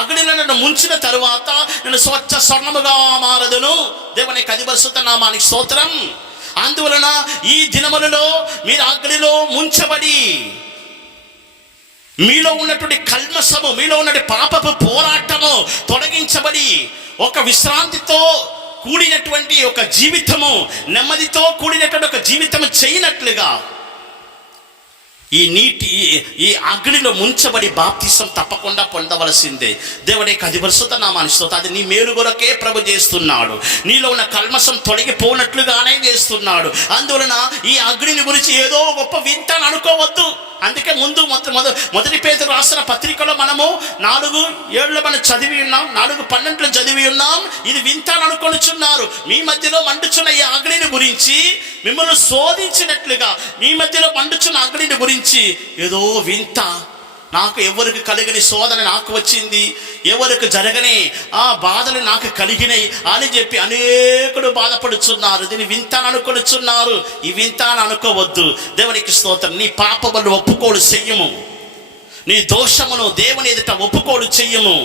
అగ్నిలో నన్ను ముంచిన తరువాత నేను స్వచ్ఛ స్వర్ణముగా మారదును. దేవునికి అధిపరిశుద్ధ నామానికి స్తోత్రం. అందువలన ఈ దినములలో మీరు అగ్నిలో ముంచబడి మీలో ఉన్నటువంటి కల్మషము, మీలో ఉన్నటువంటి పాపపు పోరాటము తొలగించబడి ఒక విశ్రాంతితో కూడినటువంటి ఒక జీవితము, నెమ్మదితో కూడినటువంటి ఒక జీవితము చేయనట్లుగా ఈ అగ్నిలో ముంచబడి బాప్తిసం తప్పకుండా పొందవలసిందే. దేవునికి అధిపరిశుద్ధ నామానికి స్తోత్రం. అది నీ మేలు కొరకే ప్రభు చేస్తున్నాడు. నీలో ఉన్న కల్మషం తొలగిపోనట్లుగానే చేస్తున్నాడు. అందువలన ఈ అగ్నిని గురించి ఏదో గొప్ప వింత అని అనుకోవద్దు. అందుకే మొదటి పేతురు రాసిన పత్రికలో మనము 4:7 మనం చదివి ఉన్నాం, 4:12 చదివి ఉన్నాం. ఇది వింత అని అనుకొనిచున్నారు. మీ మధ్యలో మండుచున్న ఈ అగ్నిని గురించి, మిమ్మల్ని శోధించినట్లుగా మీ మధ్యలో మండుచున్న అగ్నిని గురించి ఏదో వింత, నాకు ఎవరికి కలిగని శోధన నాకు వచ్చింది, ఎవరికి జరగని ఆ బాధలు నాకు కలిగినాయి అని చెప్పి అనేకులు బాధపడుచున్నారు. దీన్ని వింత అని అనుకొనిచున్నారు. ఈ వింత అని అనుకోవద్దు. దేవునికి స్తోత్రం. నీ పాపములను ఒప్పుకోడు చెయ్యము, నీ దోషమును దేవుని ఎదుట ఒప్పుకోడు చెయ్యము.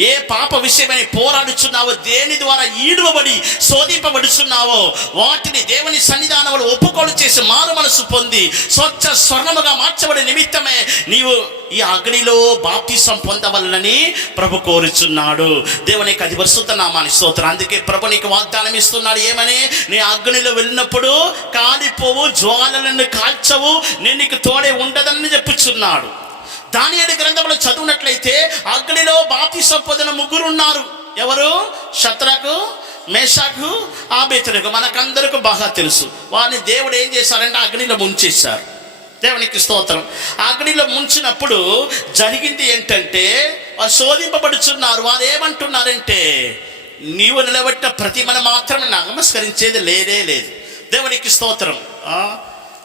ఏ పాప విషయమని పోరాడుచున్నావో, దేని ద్వారా ఈడువబడి శోధింపబడుచున్నావో వాటిని దేవుని సన్నిధానంలో ఒప్పుకోలు చేసి మారు మనసు పొంది స్వచ్ఛ స్వర్ణముగా మార్చబడే నిమిత్తమే నీవు ఈ అగ్నిలో బాప్తిసం పొందవలనని ప్రభు కోరుచున్నాడు. దేవునికి అది పరిశుద్ధ నామానికి స్తోత్రం. అందుకే ప్రభు నీకు వాగ్దానం ఇస్తున్నాడు. ఏమని? నీ అగ్నిలో వెళ్ళినప్పుడు కాలిపోవు, జ్వాలలను కాల్చవు, నేను నీకు తోడే ఉండదని చెప్పుచున్నాడు. దానియేలు గ్రంథంలో చదివినట్లయితే అగ్నిలో బాప్తిసం పొందిన 3 ఉన్నారు. ఎవరు? షద్రకు, మేషాకు, అబేద్నెగో. మనకందరికి బాగా తెలుసు. వారిని దేవుడు ఏం చేశారంటే అగ్నిలో ముంచేశారు. దేవునికి స్తోత్రం. అగ్నిలో ముంచినప్పుడు జరిగింది ఏంటంటే వారు శోధింపబడుచున్నారు. వారు ఏమంటున్నారంటే, నీవు నిలబెట్టిన ప్రతిమను మాత్రం నమస్కరించేది లేదు. దేవునికి స్తోత్రం.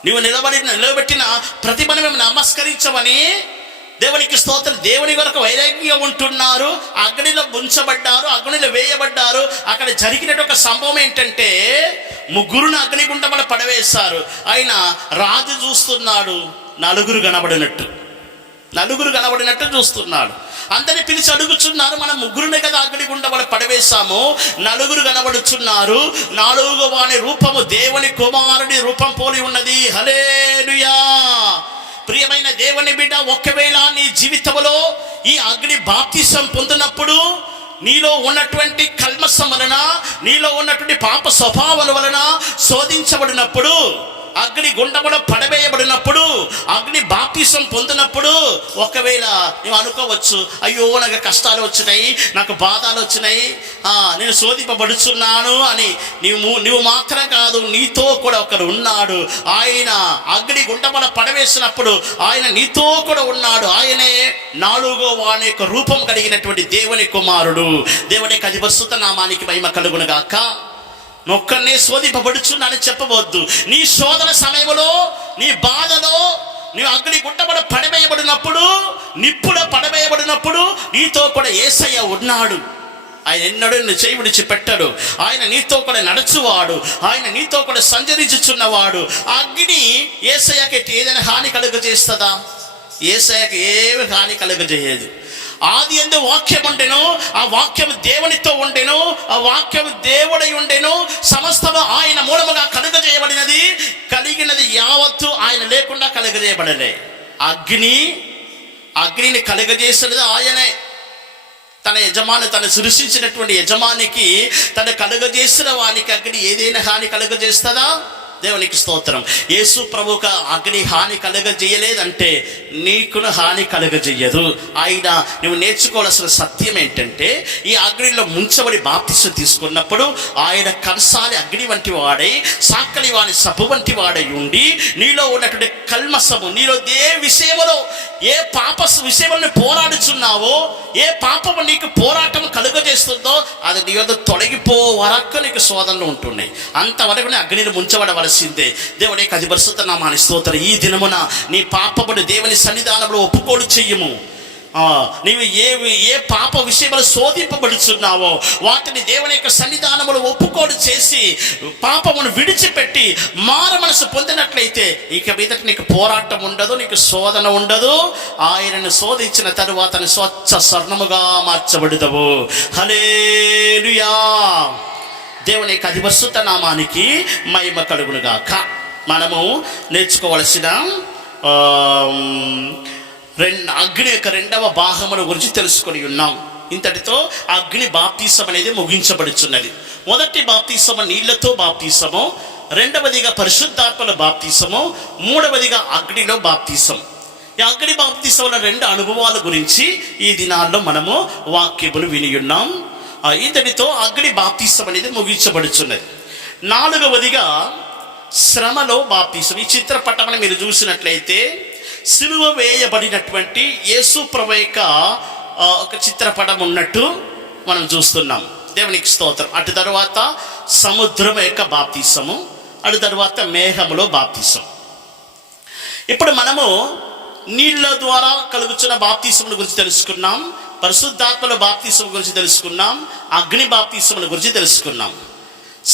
నీవు నిలబెట్టిన ప్రతిమను మేము నమస్కరించమని దేవునికి స్తోత్రం. దేవుని వరకు వైరాగ్యంగా ఉంటున్నారు. అగ్నిలో ముంచబడ్డారు, అగ్నిలో వేయబడ్డారు. అక్కడ జరిగినట్టు ఒక సంభవం ఏంటంటే 3 అగ్నిగుండముల పడవేశారు. ఆయన రాజు చూస్తున్నాడు, 4 కనబడినట్టు చూస్తున్నాడు. అందరిని పిలిచి అడుగుచున్నారు, మనం 3 కదా అగ్నిగుండముల పడవేశాము, 4 కనబడుచున్నారు. 4వ వాని రూపము దేవుని కుమారుడి రూపం పోలి ఉన్నది. హల్లెలూయా. ప్రియమైన దేవుని బిడ్డ, ఒకవేళ నీ జీవితంలో ఈ అగ్ని బాప్తిసం పొందినప్పుడు నీలో ఉన్నటువంటి కల్మషం వలన, నీలో ఉన్నటువంటి పాప స్వభావాల వలన శోధించబడినప్పుడు, అగ్ని గుండములో పడవేయబడినప్పుడు, అగ్ని బాప్తిసం పొందినప్పుడు ఒకవేళ నువ్వు అనుకోవచ్చు, అయ్యో నాకు కష్టాలు వచ్చినాయి, నాకు బాధలు వచ్చినాయి, నేను శోధింపబడుచున్నాను అని. నువ్వు మాత్రం కాదు, నీతో కూడా ఒకడు ఉన్నాడు. ఆయన అగ్ని గుండములో పడవేసినప్పుడు ఆయన నీతో కూడా ఉన్నాడు. ఆయనే 4వ వాని యొక్క రూపం కలిగినటువంటి దేవుని కుమారుడు. దేవునికి అది పరిశుద్ధ నామానికి మహిమ కలుగును గాక. నొక్కనే శోధింపబడుచున్నానని చెప్పవద్దు. నీ శోధన సమయంలో, నీ బాధలో, నీ అగ్ని గుండములో పడవేయబడినప్పుడు, నిప్పులో పడవేయబడినప్పుడు నీతో కూడా యేసయ్య ఉన్నాడు. ఆయన ఎన్నడూ నిన్ను చేయి విడిచిపెట్టడు. ఆయన నీతో కూడా నడుచువాడు, ఆయన నీతో కూడా సంచరించుచున్నవాడు. అగ్ని యేసయ్యకి ఏదైనా హాని కలుగజేస్తుందా? యేసయ్యకి ఏమి హాని కలుగజేయదు. ఆది యందు వాక్యం ఉండెను, ఆ వాక్యం దేవునితో ఉండెను, ఆ వాక్యం దేవుడై ఉండెను. సమస్తము ఆయన మూలముగా కలుగజేయబడినది. కలిగినది యావత్తు ఆయన లేకుండా కలుగజేయబడలే. అగ్నిని కలుగజేసినది ఆయనే. తన యజమాని, తను సృష్టించినటువంటి యజమానికి, తను కలుగజేసిన వానికి అగ్ని ఏదైనా హాని కలుగజేస్తుందా? దేవునికి స్తోత్రం. యేసు ప్రభువుకు అగ్ని హాని కలుగజేయలేదంటే నీకును హాని కలుగజేయదు. ఆయన నువ్వు నేర్చుకోవాల్సిన సత్యం ఏంటంటే, ఈ అగ్నిలో ముంచబడి బాప్తిసం తీసుకున్నప్పుడు ఆయన కంసాలి అగ్ని వంటి వాడై, సాకలి వాని సబ్బు వంటి వాడై ఉండి, నీలో ఉన్నటువంటి కల్మసము, నీలో ఏ విషయంలో ఏ పాప విషయంలో పోరాడుచున్నావో, ఏ పాపము నీకు పోరాటం కలుగజేస్తుందో అది నీ వద్ద తొలగిపో వరకు నీకు శోధనలు ఉంటున్నాయి. అంతవరకు అగ్నిని ముంచబడవలసిందే. దేవుని యొక్క పరిశుద్ధ నామానికి స్తోత్రం. ఈ దినమున నీ పాపమును దేవుని సన్నిధానంలో ఒప్పుకోలు చెయ్యము. నీవు ఏ పాప విషయంలో శోధింపబడుచున్నావో వాటిని దేవుని యొక్క సన్నిధానములు ఒప్పుకోలు చేసి పాపమును విడిచిపెట్టి మారు మనసు పొందినట్లయితే ఇక మీదట నీకు పోరాటం ఉండదు, నీకు శోధన ఉండదు. ఆయనను శోధించిన తరువాత స్వచ్ఛ స్వర్ణముగా మార్చబడుదవు. హల్లెలూయా. దేవుని యొక్క పరిశుద్ధ నామానికి మహిమ కలుగునుగాక. మనము నేర్చుకోవలసిన అగ్ని యొక్క రెండవ భాగముల గురించి తెలుసుకొని ఉన్నాం. ఇంతటితో అగ్ని బాప్తీసం అనేది ముగించబడుచున్నది. మొదటి బాప్తీసము నీళ్లతో బాప్తీసము, రెండవదిగా పరిశుద్ధాత్మల బాప్తీసము, మూడవదిగా అగ్నిలో బాప్తీసం. ఈ అగ్ని బాప్తీసంలో రెండు అనుభవాల గురించి ఈ దినాల్లో మనము వాక్యములు విని ఉన్నాం. ఇంతటితో అగ్ని బాప్తీసం అనేది ముగించబడుచున్నది. నాలుగవదిగా శ్రమలో బాప్తీసం. ఈ చిత్రపటమును మీరు చూసినట్లయితే సిలువ వేయబడినటువంటి యేసు ప్రభు యొక్క ఒక చిత్రపటం ఉన్నట్టు మనం చూస్తున్నాం. దేవునికి స్తోత్రం. అటు తరువాత సముద్రం యొక్క బాప్తీసము, అటు తరువాత మేఘములో బాప్తీసం. ఇప్పుడు మనము నీళ్ళ ద్వారా కలుగుతున్న బాప్తీసముల గురించి తెలుసుకున్నాం, పరిశుద్ధాత్మల బాప్తీసం గురించి తెలుసుకున్నాం, అగ్ని బాప్తీసముల గురించి తెలుసుకున్నాం.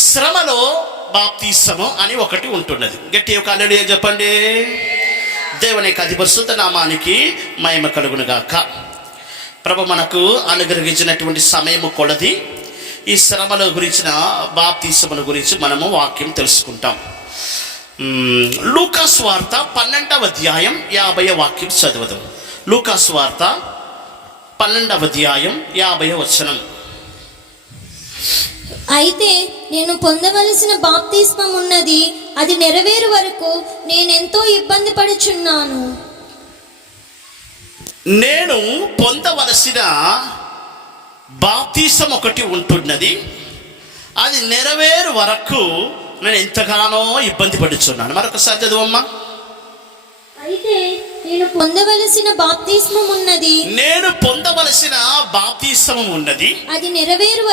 శ్రమలో బాప్తీసము అని ఒకటి ఉంటున్నది. గట్టి ఒక హల్లెలూయా చెప్పండి. దేవుని యొక్క అతి పరిశుద్ధ నామానికి మహిమ కలుగునుగాక. ప్రభు మనకు అనుగ్రహించినటువంటి సమయము కొలది ఈ శ్రమల గురించిన బాప్తీసముల గురించి మనము వాక్యం తెలుసుకుంటాం. లూకా సువార్త 12వ అధ్యాయం 50వ వాక్యం చదువుదాం. లూకా సువార్త 12వ అధ్యాయం 50వ వచనం. అయితే నేను పొందవలసిన బాప్తిస్మం ఉన్నది, అది నెరవేరు వరకు నేనెంతో ఇబ్బంది పడుచున్నాను. నేను పొందవలసిన బాప్తిసం ఒకటి ఉంటున్నది, అది నెరవేరు వరకు నేను ఎంతగానో ఇబ్బంది పడుచున్నాను. మరొకసారి చదువమ్మా. అయితే నేను పొందవలసిన బాప్తిస్మం ఉన్నది, నేను పొందవలసిన బాప్తిస్మం ఉన్నది, అది నెరవేరు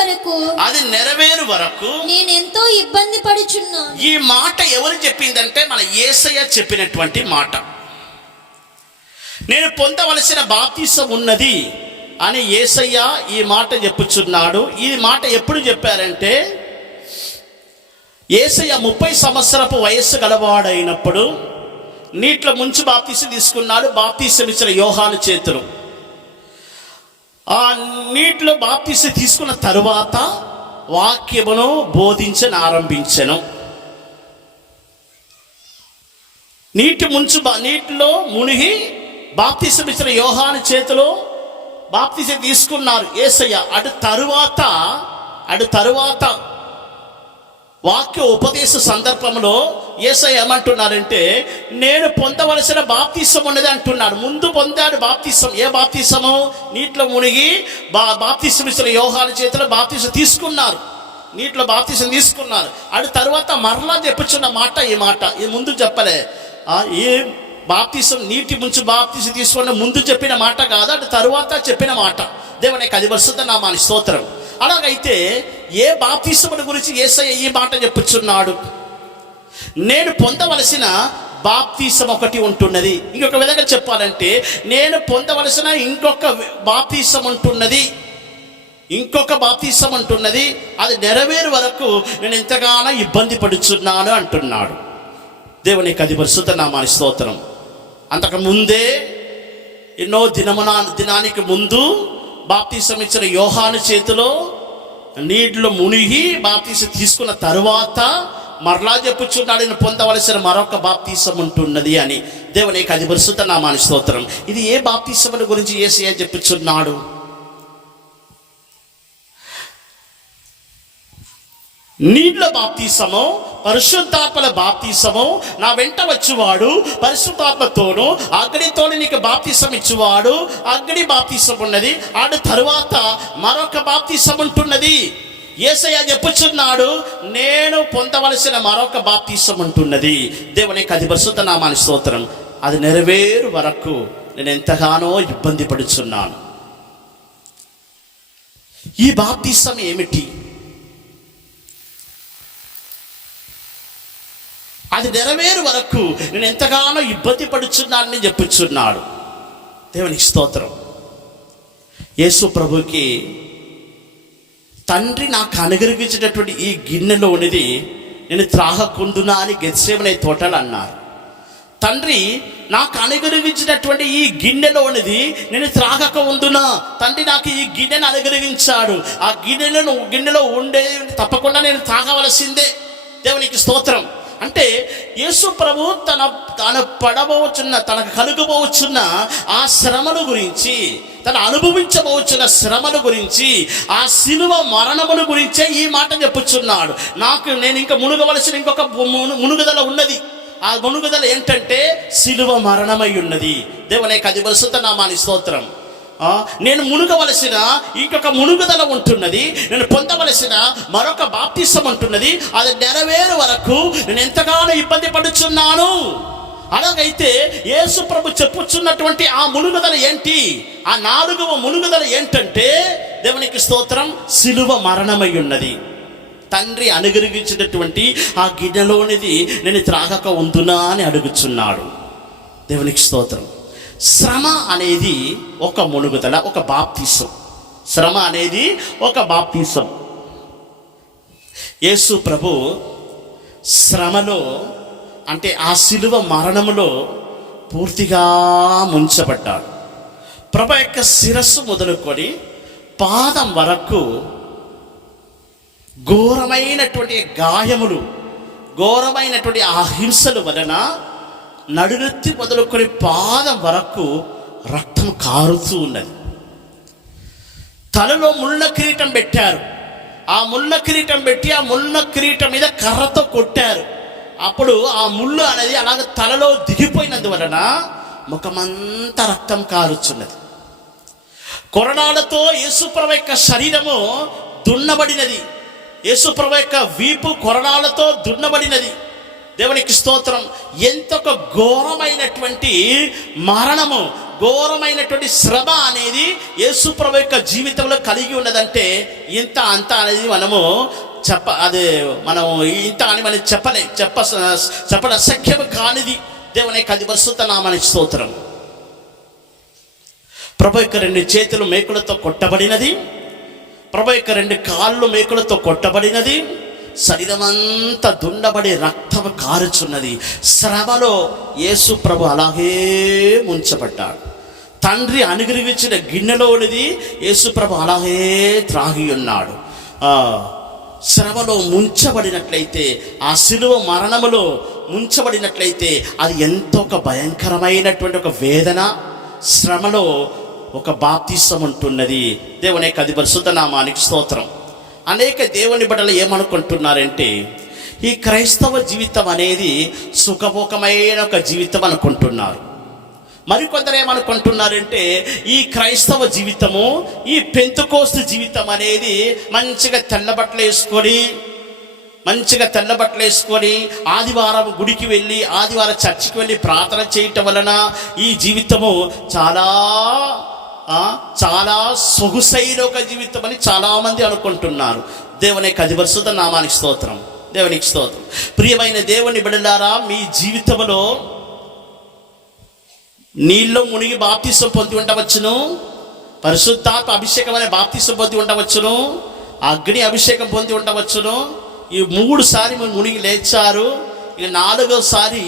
వరకు నేనెంతో ఇబ్బంది పడుచున్నాను. ఈ మాట ఎవరు చెప్పిందంటే మన యేసయ్య చెప్పినటువంటి మాట. నేను పొందవలసిన బాప్తిసం ఉన్నది అని యేసయ్య ఈ మాట చెప్పుచున్నాడు. ఈ మాట ఎప్పుడు చెప్పారంటే యేసయ్య 30 సంవత్సరపు వయస్సు గలవాడైనప్పుడు నీటిలో ముంచి బాప్తీసం తీసుకున్నాడు. బాప్తీసం ఇచ్చిన యోహాను చేతులు. ఆ నీటిలో బాప్తీసం తీసుకున్న తరువాత వాక్యమును బోధించని ఆరంభించెను. నీటిలో మునిగి బాప్తీసం ఇచ్చిన యోహాను చేతిలో బాప్తీసం తీసుకున్నారు యేసయ్య. అటు తరువాత వాక్య ఉపదేశ సందర్భంలో యేసయ్య ఏమంటున్నారంటే నేను పొందవలసిన బాప్తీసం ఉన్నది అంటున్నాడు. ముందు పొందాడు బాప్తీసం. ఏ బాప్తీసము? నీటిలో మునిగి బాప్తీసం ఇచ్చిన యోహాను చేతిలో బాప్తీసం తీసుకున్నారు. నీటిలో బాప్తీసం తీసుకున్నారు. అటు తరువాత మరలా చెప్పుచున్న మాట ఈ మాట. ఈ ముందు చెప్పలే. ఏ బాప్తీసం నీటి ముంచి బాప్తీసం తీసుకున్న ముందు చెప్పిన మాట కాదు, అటు తరువాత చెప్పిన మాట. దేవుని యొక్క పరిశుద్ధ నామానికి స్తోత్రం. అలాగైతే ఏ బాప్తీసముల గురించి యేసయ్య ఈ మాట చెప్పుచున్నాడు? నేను పొందవలసిన బాప్తీసం ఒకటి ఉంటున్నది. ఇంకొక విధంగా చెప్పాలంటే నేను పొందవలసిన ఇంకొక బాప్తీసం ఉంటున్నది, అది నెరవేరు వరకు నేను ఎంతగానో ఇబ్బంది పడుచున్నాను అంటున్నాడు. దేవుని యొక్క పరిశుద్ధ నామానికి స్తోత్రం. అంతకు ముందే ఎన్నో దినానికి ముందు బాప్తీసం ఇచ్చిన యోహాను చేతిలో నీటిలో మునిగి బాప్తీసం తీసుకున్న తరువాత మరలా చెప్పుచున్నాడు నేను పొందవలసిన మరొక బాప్తీసం ఉంటున్నది అని. దేవుని యొక్క పరిశుద్ధ నామానికి స్తోత్రం. ఇది ఏ బాప్తీసముల గురించి యేసయ్య చెప్పుచున్నాడు? నీళ్ళ బాప్తీసము, పరిశుద్ధాత్మల బాప్తీసము, నా వెంట వచ్చువాడు పరిశుద్ధాత్మతోను అగ్నితోను నీకు బాప్తీసం ఇచ్చువాడు, అగ్ని బాప్తీసం ఉన్నది. ఆడు తరువాత మరొక బాప్తీసం ఉంటున్నది. యేసయ్య చెప్పుచున్నాడు, నేను పొందవలసిన మరొక బాప్తీసం ఉంటున్నది. దేవునికి అది పరిశుద్ధ నామానికి స్తోత్రం. అది నెరవేరు వరకు నేను ఎంతగానో ఇబ్బంది పడుచున్నాను. ఈ బాప్తీసం ఏమిటి? అది నెరవేరు వరకు నేను ఎంతగానో ఇబ్బంది పడుచున్నానని చెప్పుచున్నాడు. దేవునికి స్తోత్రం. యేసు ప్రభుకి తండ్రి నాకు అనుగ్రహించినటువంటి ఈ గిన్నెలోనిది నేను త్రాగకుండునా అని గెత్సేమనే తోటలు అన్నారు. తండ్రి నాకు అనుగ్రహించినటువంటి ఈ గిన్నెలోనిది నేను త్రాగక ఉండునా. తండ్రి నాకు ఈ గిన్నెను అనుగ్రహించాడు. ఆ గిన్నెలో ఉండే తప్పకుండా నేను తాగవలసిందే. దేవునికి స్తోత్రం. అంటే యేసు ప్రభు తనకు కలుగబోచున్న ఆ శ్రమల గురించి, తను అనుభవించబోచున్న శ్రమల గురించి, ఆ శిలువ మరణముల గురించే ఈ మాట చెప్పుచున్నాడు. నేను ఇంకా మునుగవలసిన ఇంకొక మునుగుదల ఉన్నది. ఆ మునుగుదల ఏంటంటే శిలువ మరణమై ఉన్నది. దేవునికి అది పరిశుద్ధ నామానికి స్తోత్రం. నేను మునుగవలసిన ఇంకొక మునుగుదల ఉంటున్నది. నేను పొందవలసిన మరొక బాప్తిసం ఉంటున్నది. అది నెరవేరు వరకు నేను ఎంతగానో ఇబ్బంది పడుచున్నాను. అలాగైతే యేసు ప్రభు చెప్పుచున్నటువంటి ఆ మునుగుదల ఏంటి? ఆ 4వ మునుగుదల ఏంటంటే దేవునికి స్తోత్రం, శిలువ మరణమై ఉన్నది. తండ్రి అనుగ్రహించినటువంటి ఆ గిన్నెలోనిది నేను త్రాగక ఉందునా అని అడుగుచున్నాడు. దేవునికి స్తోత్రం. శ్రమ అనేది ఒక మునుగుదల, ఒక బాప్తిసం. శ్రమ అనేది ఒక బాప్తిసం. యేసు ప్రభు శ్రమలో, అంటే ఆ శిలువ మరణములో పూర్తిగా ముంచబడ్డాడు. ప్రభు యొక్క శిరస్సు మొదలుకొని పాదం వరకు ఘోరమైనటువంటి గాయములు, ఘోరమైనటువంటి ఆ హింసల వలన నడునెత్తి మొదలుకొని పాదం వరకు రక్తం కారుతూ ఉన్నది. తలలో ముళ్ళ కిరీటం పెట్టారు. ఆ ముళ్ళ కిరీటం పెట్టి ఆ ముళ్ళ కిరీటం మీద కర్రతో కొట్టారు. అప్పుడు ఆ ముళ్ళు అనేది అలాగ తలలో దిగిపోయినందువలన ముఖమంతా రక్తం కారుచున్నది. కొరడాలతో యేసుప్రభు యొక్క శరీరము దున్నబడినది. యేసుప్రభు యొక్క వీపు కొరడాలతో దున్నబడినది. దేవునికి స్తోత్రం. ఎంతొక ఘోరమైనటువంటి మరణము, ఘోరమైనటువంటి శ్రమ అనేది యేసుప్రభు యొక్క జీవితంలో కలిగి ఉన్నదంటే ఇంత అంత అనేది మనం ఇంత అని మనం చెప్పడం అసఖ్యం కానిది. దేవునికి అది పరిశుద్ధ నామానికి స్తోత్రం. ప్రభు యొక్క 2 చేతులు మేకులతో కొట్టబడినది. ప్రభు యొక్క 2 కాళ్ళు మేకులతో కొట్టబడినది. శరీరమంతా దుండబడి రక్తం కారుచున్నది. శ్రమలో యేసు ప్రభు అలాగే ముంచబడ్డాడు. తండ్రి అనుగ్రహించిన గిన్నెలోనిది యేసు ప్రభు అలాగే త్రాగి ఉన్నాడు. శ్రమలో ముంచబడినట్లయితే, ఆ శిలువ మరణములో ముంచబడినట్లయితే అది ఎంతో ఒక భయంకరమైనటువంటి ఒక వేదన. శ్రమలో ఒక బాప్తిసం ఉంటున్నది. దేవుని యొక్క పరిశుద్ధ నామానికి స్తోత్రం. అనేక దేవుని బిడ్డలు ఏమనుకుంటున్నారంటే ఈ క్రైస్తవ జీవితం అనేది సుఖభోగమైన ఒక జీవితం అనుకుంటున్నారు. మరికొందరు ఏమనుకుంటున్నారంటే ఈ క్రైస్తవ జీవితము, ఈ పెంతెకోస్తు జీవితం అనేది మంచిగా తెల్ల బట్టలు వేసుకొని ఆదివారం గుడికి వెళ్ళి, ఆదివారం చర్చికి వెళ్ళి ప్రార్థన చేయటం వలన ఈ జీవితము చాలా సొగుసైన ఒక జీవితం అని చాలామంది అనుకుంటున్నారు. దేవుని పరిశుద్ధ నామానికి స్తోత్రం. దేవునికి స్తోత్రం. ప్రియమైన దేవుని బిడ్డలారా, మీ జీవితంలో నీళ్ళు మునిగి బాప్తిసం పొంది ఉండవచ్చును, పరిశుద్ధాత్మ అభిషేకం అనే బాప్తిసం పొంది ఉండవచ్చును, అగ్ని అభిషేకం పొంది ఉండవచ్చును. ఈ 3 సారి మీరు మునిగి లేచారు. ఇక 4వసారి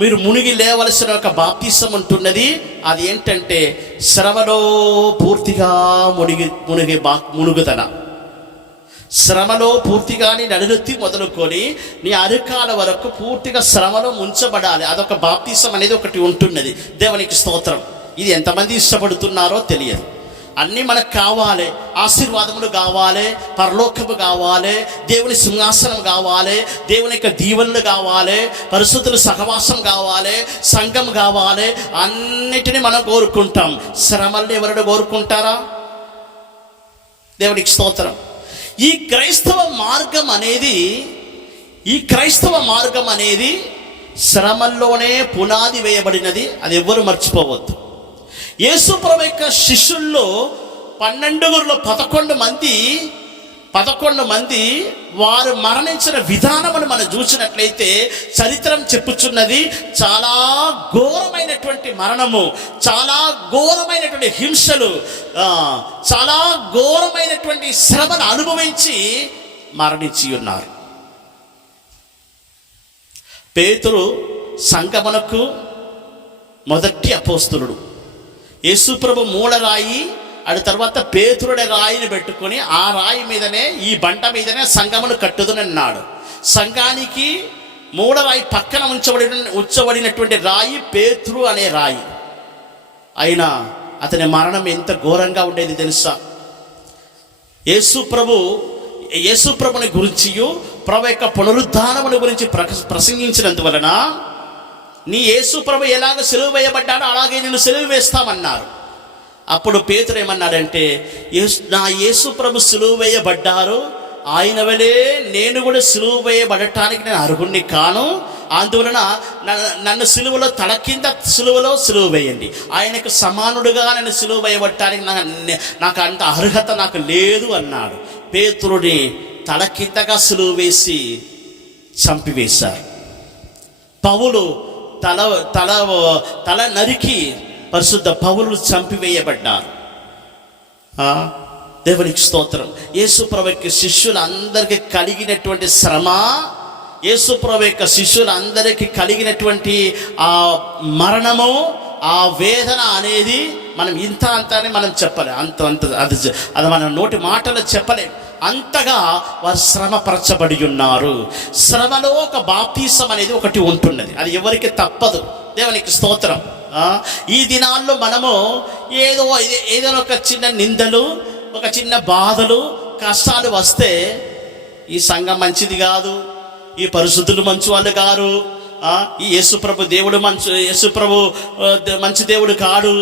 మీరు మునిగి లేవలసిన ఒక బాప్తిసం ఉంటున్నది. అది ఏంటంటే శ్రమలో పూర్తిగా మునుగుదల. శ్రమలో పూర్తిగా నీ నడునెత్తి మొదలుకొని నీ అరికాల వరకు పూర్తిగా శ్రమలో ముంచబడాలి. అదొక బాప్తిసం అనేది ఒకటి ఉంటున్నది. దేవునికి స్తోత్రం. ఇది ఎంతమంది ఇష్టపడుతున్నారో తెలియదు. అన్నీ మనకు కావాలి. ఆశీర్వాదములు కావాలి, పరలోకము కావాలి, దేవుని సింహాసనం కావాలి, దేవుని యొక్క దీవెనలు కావాలి, పరిశుద్ధుల సహవాసం కావాలి, సంఘం కావాలి. అన్నిటినీ మనం కోరుకుంటాం. శ్రమల్ని ఎవరైనా కోరుకుంటారా? దేవునికి స్తోత్రం. ఈ క్రైస్తవ మార్గం అనేది శ్రమల్లోనే పునాది వేయబడినది. అది ఎవ్వరు మర్చిపోవద్దు. యేసు ప్రభువు యొక్క శిష్యుల్లో 11 మంది వారు మరణించిన విధానమును మనం చూసినట్లయితే చరిత్రం చెప్పుచున్నది. చాలా ఘోరమైనటువంటి మరణము, చాలా ఘోరమైనటువంటి హింసలు, చాలా ఘోరమైనటువంటి శ్రమను అనుభవించి మరణించి ఉన్నారు. పేతురు సంఘమునకు మొదటి అపోస్తలుడు. యేసుప్రభు మూలరాయి, అది తర్వాత పేతురుడి రాయిని పెట్టుకొని ఆ రాయి మీదనే, ఈ బండ మీదనే సంఘమును కట్టుదునన్నాడు. సంఘానికి మూలరాయి పక్కన ఉంచబడినటువంటి రాయి పేతురు అనే రాయి. అయినా అతని మరణం ఎంత ఘోరంగా ఉండేది తెలుసా? యేసుప్రభుని గురించి, ప్రభు యొక్క పునరుద్ధానముని గురించి ప్రసంగించినందువలన నీ యేసుప్రభు ఎలాగ సిలువ వేయబడ్డాడో అలాగే నేను సిలువ వేస్తామన్నారు. అప్పుడు పేతురు ఏమన్నాడంటే, నా యేసుప్రభు సిలువ వేయబడ్డారు, ఆయన వలే నేను కూడా సిలువ వేయబడటానికి నేను అర్హుణ్ణి కాను. అందువలన నన్ను సిలువలో తల కింద సిలువ వేయండి. ఆయనకు సమానుడుగా నన్ను సిలువ వేయబడటానికి నాకు అంత అర్హత నాకు లేదు అన్నాడు. పేతురుని తల కిందగా సిలువ వేసి చంపివేశారు. పౌలు తల నరికి పరిశుద్ధ పౌలు చంపివేయబడ్డారు. దేవునికి స్తోత్రం. యేసుప్రభు యొక్క శిష్యులందరికీ కలిగినటువంటి శ్రమ, యేసుప్రభు యొక్క శిష్యులందరికీ కలిగినటువంటి ఆ మరణము, ఆ వేదన అనేది మనం ఇంత అని మనం చెప్పలేం. అది మన నోటి మాటలు చెప్పలేం. అంతగా వారు శ్రమపరచబడి ఉన్నారు. శ్రమలో ఒక బాప్తీసం అనేది ఒకటి ఉంటున్నది. అది ఎవరికి తప్పదు. దేవునికి స్తోత్రం. ఈ దినాల్లో మనము ఏదో ఒక చిన్న నిందలు, ఒక చిన్న బాధలు, కష్టాలు వస్తే ఈ సంఘం మంచిది కాదు, ఈ పరిశుద్ధులు మంచి వాళ్ళు కారు, ఈ యేసుప్రభు మంచి దేవుడు కాడు,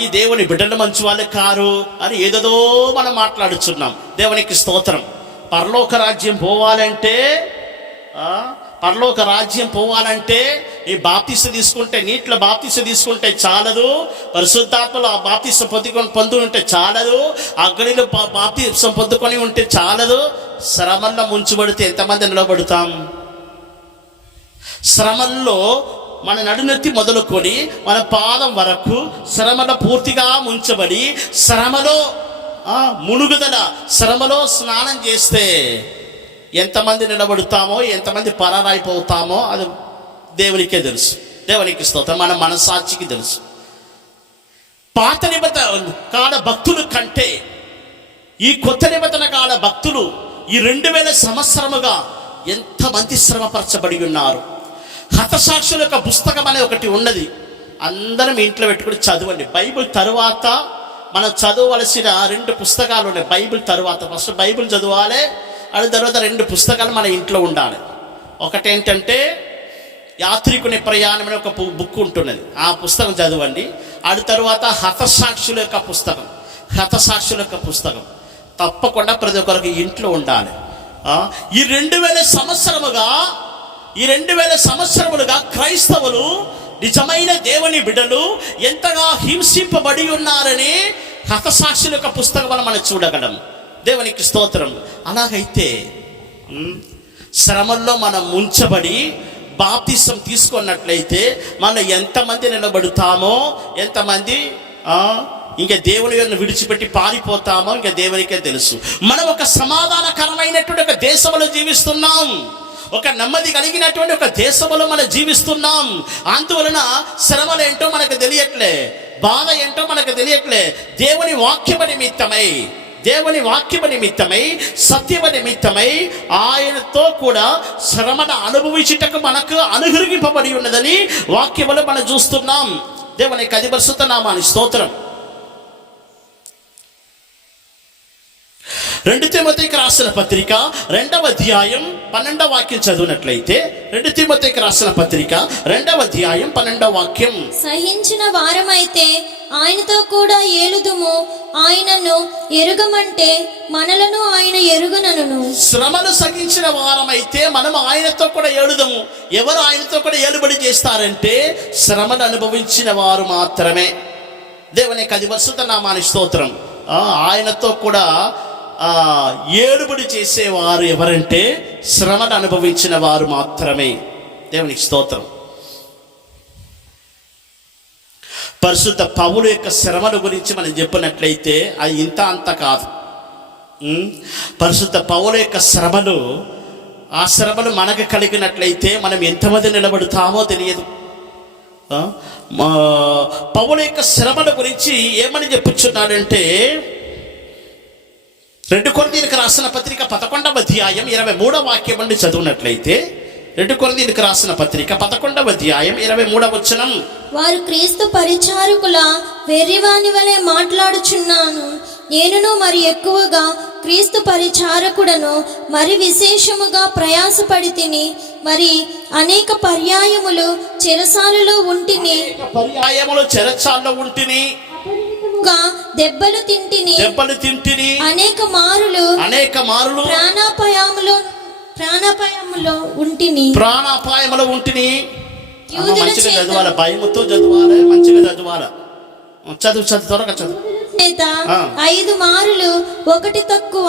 ఈ దేవుని బిడ్డలు మంచి వాళ్ళు కారు అని ఏదో మనం మాట్లాడుచున్నాం. దేవునికి స్తోత్రం. పరలోక రాజ్యం పోవాలంటే ఈ బాప్తీసం తీసుకుంటే, నీటిలో బాప్తీసం తీసుకుంటే చాలదు, పరిశుద్ధాత్మలో ఆ బాప్తీసం పొందుకొని ఉంటే చాలదు, అగ్నిలో బాప్తీసం పొందుకొని ఉంటే చాలదు. శ్రమల్లో ముంచబడితే ఎంతమంది నిలబడతాం? శ్రమల్లో మన నడునెత్తి మొదలుకొని మన పాదం వరకు శ్రమలో పూర్తిగా ముంచబడి, శ్రమలో మునుగుదల, శ్రమలో స్నానం చేస్తే ఎంతమంది నిలబడతామో, ఎంతమంది పరారైపోతామో అది దేవునికే తెలుసు. దేవునికి స్తోత్రం. మన మనసాక్షికి తెలుసు. పాత నిబంధన కాల భక్తులు కంటే ఈ కొత్త నిబంధన కాల భక్తులు ఈ 2000 సంవత్సరముగా ఎంతమంది శ్రమపరచబడి ఉన్నారు. హతసాక్షుల యొక్క పుస్తకం అనే ఒకటి ఉన్నది. అందరం ఇంట్లో పెట్టుకుని చదవండి. బైబిల్ తరువాత మనం చదవవలసిన 2 పుస్తకాలు ఉన్నాయి. బైబిల్ తరువాత ఫస్ట్ బైబిల్ చదవాలి, అది తర్వాత 2 పుస్తకాలు మన ఇంట్లో ఉండాలి. ఒకటేంటంటే యాత్రికుని ప్రయాణం అనే ఒక బుక్ ఉంటున్నది, ఆ పుస్తకం చదవండి. అది తర్వాత హతసాక్షుల యొక్క పుస్తకం తప్పకుండా ప్రతి ఒక్కరికి ఇంట్లో ఉండాలి. ఈ 2000 సంవత్సరములుగా క్రైస్తవులు, నిజమైన దేవుని బిడ్డలు ఎంతగా హింసింపబడి ఉన్నారని హతసాక్షుల యొక్క పుస్తకం మనం చూడగలం. దేవునికి స్తోత్రం. అలాగైతే శ్రమల్లో మనం ముంచబడి బాప్తిసం తీసుకున్నట్లయితే మనం ఎంతమంది నిలబడతామో, ఎంతమంది ఇంకా దేవుని విడిచిపెట్టి పారిపోతామో ఇంకా దేవునికే తెలుసు. మనం ఒక సమాధానకరమైనటువంటి ఒక దేశంలో జీవిస్తున్నాం, ఒక నెమ్మది కలిగినటువంటి ఒక దేశంలో మనం జీవిస్తున్నాం. అందువలన శ్రమలు ఏంటో మనకు తెలియట్లే, బాధ ఏంటో మనకు తెలియట్లే. దేవుని వాక్యము నిమిత్తమై సత్యమ నిమిత్తమై ఆయనతో కూడా శ్రమను అనుభవించుటకు మనకు అనుగ్రహింపబడి ఉన్నదని వాక్యములో మనం చూస్తున్నాం. దేవుని పరిశుద్ధ నామానికి స్తోత్రం. 2 తిమోతికి రాసిన పత్రిక 2వ అధ్యాయం 12వ వాక్యం చదివినట్లయితే 2 తిమోతికి రాసిన పత్రిక 2వ అధ్యాయం 12వ వాక్యం. సహించిన వారమైతే ఆయనతో కూడా ఏలుదుము, ఆయనను ఎరుగమంటే మనలను ఆయన ఎరుగనను. శ్రమలు సహించిన వారమైతే మనం ఆయనతో కూడా ఏలుదము. ఎవరు ఆయనతో కూడా ఏలుబడి చేస్తారంటే శ్రమను అనుభవించిన వారు మాత్రమే. దేవునికి అది పరిశుద్ధ నామానికి స్తోత్రం. ఆయనతో కూడా ఏలుబడి చేసేవారు ఎవరంటే శ్రమను అనుభవించిన వారు మాత్రమే. దేవునికి స్తోత్రం. పరిశుద్ధ పౌలు యొక్క శ్రమల గురించి మనం చెప్పినట్లయితే అది ఇంత అంత కాదు. పరిశుద్ధ పౌలు యొక్క శ్రమలు, ఆ శ్రమలు మనకు కలిగినట్లయితే మనం ఎంతమంది నిలబడతామో తెలియదు. పౌలు యొక్క శ్రమల గురించి ఏమని చెప్పుచున్నాడంటే 2 కొరింథీయులకు రాసిన పత్రిక 11వ అధ్యాయం 23వ వాక్యం నుండి చదివినట్లయితే 2 కొరింథీయులకు రాసిన పత్రిక 11వ అధ్యాయం 23వ వచనం. వారు క్రీస్తు పరిచారకుల వెర్రివాని వలె మాట్లాడుచున్నాను, నేనును మరి ఎక్కువగా క్రీస్తు పరిచారకుడను మరి విశేషముగా ప్రయాసపడి తిని, మరి అనేక పర్యాయములు చెరసాలలో ఉంటిని, చెరసాలలో ఉంటిని, దెబ్బలు తింటిని, అనేక మారులు ప్రాణాపాయములో ఉంటిని. మంచిగా చదవాలి, భయముతో చదవాలి, మంచిగా చదవాలి. చదువు త్వరగా చదువు. 5 మారులు 1 తక్కువ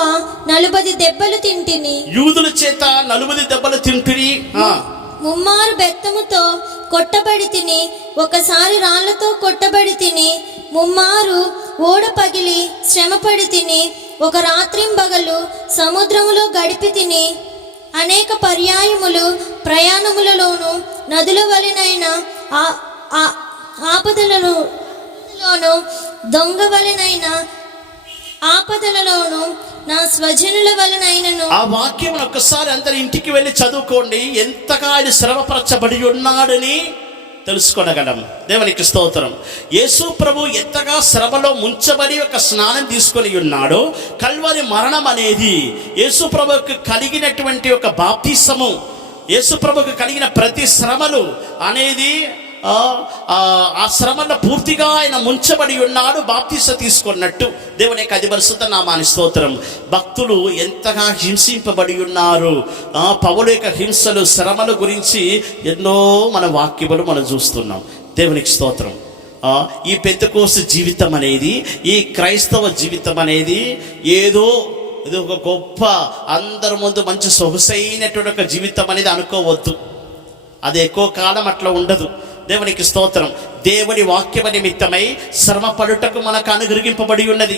40 దెబ్బలు తింటిని. యూదుల చేత 40 దెబ్బలు తింటిని. 3 బెత్తముతో కొట్టబడి తిని, ఒకసారి రాళ్లతో కొట్టబడి తిని, 3 ఓడ పగిలి శ్రమపడి తిని, ఒక రాత్రింబగలు సముద్రములో గడిపి తిని, అనేక పర్యాయములు ప్రయాణములలోను నదుల వలెనైన ఆపదలను దొంగ వలెనైన ఆపదలలోను నా స్వజనుల వలనైనను. ఆ వాక్యం ఒక్కసారి అందరి ఇంటికి వెళ్ళి చదువుకోండి. ఎంతగా ఆయన శ్రమపరచబడి ఉన్నాడని తెలుసుకోనగలం. దేవునికి స్తోత్రం. యేసు ప్రభు ఎంతగా శ్రమలో ముంచబడి ఒక స్నానం తీసుకొని ఉన్నాడో, కల్వరి మరణం అనేది యేసు ప్రభుకు కలిగినటువంటి ఒక బాప్తిసము, యేసు ప్రభుకు కలిగిన ప్రతి శ్రమలు అనేది ఆ శ్రమను పూర్తిగా ఆయన ముంచబడి ఉన్నాడు, బాప్తిస తీసుకున్నట్టు. దేవునికి అది పరిశుద్ధ నామానికి స్తోత్రం. భక్తులు ఎంతగా హింసింపబడి ఉన్నారు. పౌలు యొక్క హింసలు, శ్రమల గురించి ఎన్నో మన వాక్యములు మనం చూస్తున్నాం. దేవునికి స్తోత్రం. ఈ పెంతెకోస్తు జీవితం అనేది, ఈ క్రైస్తవ జీవితం అనేది ఏదో ఇది ఒక గొప్ప అందరి ముందు మంచి సొగసైనటువంటి ఒక జీవితం అనేది అనుకోవద్దు. అది ఎక్కువ కాలం అట్లా ఉండదు. దేవునికి స్తోత్రం. దేవుని వాక్యమ నిమిత్తమై శ్రమ పడుటకు మనకు అనుగ్రహింపబడి ఉన్నది.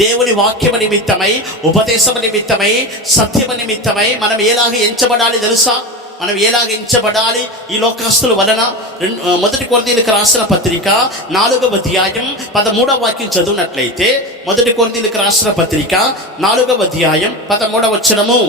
దేవుని వాక్యమ నిమిత్తమై, ఉపదేశం నిమిత్తమై, సత్యమ నిమిత్తమై మనం ఎలాగ ఎంచబడాలి తెలుసా? మనం ఎలాగ ఎంచబడాలి ఈ లోకస్తుల వలన? 1 కొరింథీయులకు రాసిన పత్రిక 4వ అధ్యాయం 13వ వాక్యం చదివినట్లయితే, 1 కొరింథీయులకు రాసిన పత్రిక 4వ అధ్యాయం 13వ వచనము.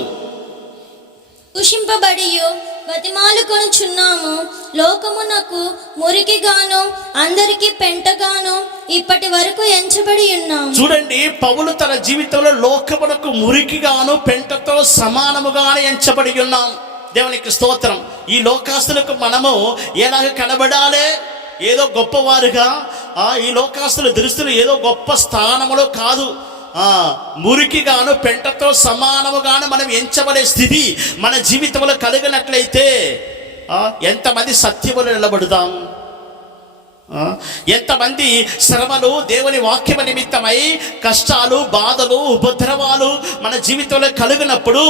దూషింపబడియు బతిమాలుకొనుచున్నాము, లోకమునకు మురికిగాను అందరికి పెంటగాను ఇప్పటి వరకు ఎంచబడి ఉన్నాము. చూడండి, పౌలు తన జీవితంలో లోకమునకు మురికిగాను పెంటతో సమానముగానే ఎంచబడి ఉన్నాం. దేవునికి స్తోత్రం. ఈ లోకాస్తులకు మనము ఎలాగ కనబడాలి? ఏదో గొప్పవారుగా, ఈ లోకాస్తుల దృష్టిలో ఏదో గొప్ప స్థానములో కాదు, మురికిగాను పెంటతో సమానముగాను మనం ఎంచబడే స్థితి మన జీవితంలో కలిగినట్లయితే ఎంతమంది సత్యములు నిలబడదాం? ఎంతమంది శ్రమలు, దేవుని వాక్యమ నిమిత్తమై కష్టాలు, బాధలు, ఉపద్రవాలు మన జీవితంలో కలిగినప్పుడు,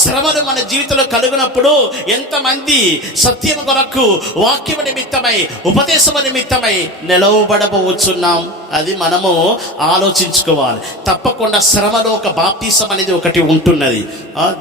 శ్రమలు మన జీవితంలో కలిగినప్పుడు ఎంతమంది సత్యము కొరకు, వాక్యము నిమిత్తమై, ఉపదేశము నిమిత్తమై నిలవబడబోచున్నాం? అది మనము ఆలోచించుకోవాలి. తప్పకుండా శ్రమలో ఒక బాప్తిసం అనేది ఒకటి ఉంటున్నది.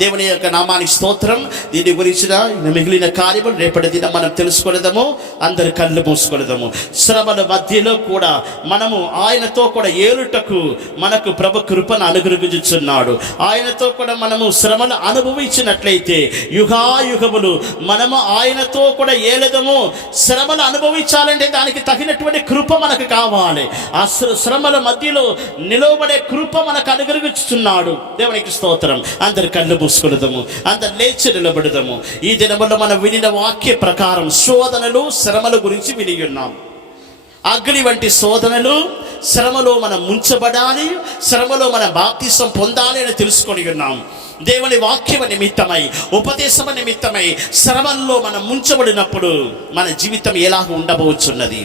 దేవుని యొక్క నామానికి స్తోత్రం. దీని గురించిన మిగిలిన కార్యములు రేపటి దినం మనం తెలుసుకొనేదాము. అందరి కళ్ళు మూసుకొనేదాము. శ్రమల మధ్యలో కూడా మనము ఆయనతో కూడా ఏలుటకు మనకు ప్రభు కృపను అనుగ్రహించుచున్నాడు. ఆయనతో కూడా మనము శ్రమను అనుభవించినట్లయితే యుగాయుగములు మనము ఆయనతో కూడా ఏలదము. శ్రమను అనుభవించాలంటే దానికి తగినటువంటి కృప మనకు కావాలి. ఆ శ్రమల మధ్యలో నిలవబడే కృప మనకు అనుగ్రహిస్తున్నాడు. దేవునికి స్తోత్రం. అందరి కళ్ళు మూసుకొడదాము, అందరు లేచి నిలబడదాము. ఈ దినములో మనం వినిన వాక్య ప్రకారం శోధనలు శ్రమల గురించి విని ఉన్నాం. అగ్ని వంటి శోధనలు, శ్రమలో మనం ముంచబడాలి, శ్రమలో మన బాప్తిసం పొందాలి అని తెలుసుకొని ఉన్నాం. దేవుని వాక్యం నిమిత్తమై, ఉపదేశం నిమిత్తమై శ్రమల్లో మనం ముంచబడినప్పుడు మన జీవితం ఎలాగ ఉండబోచున్నది.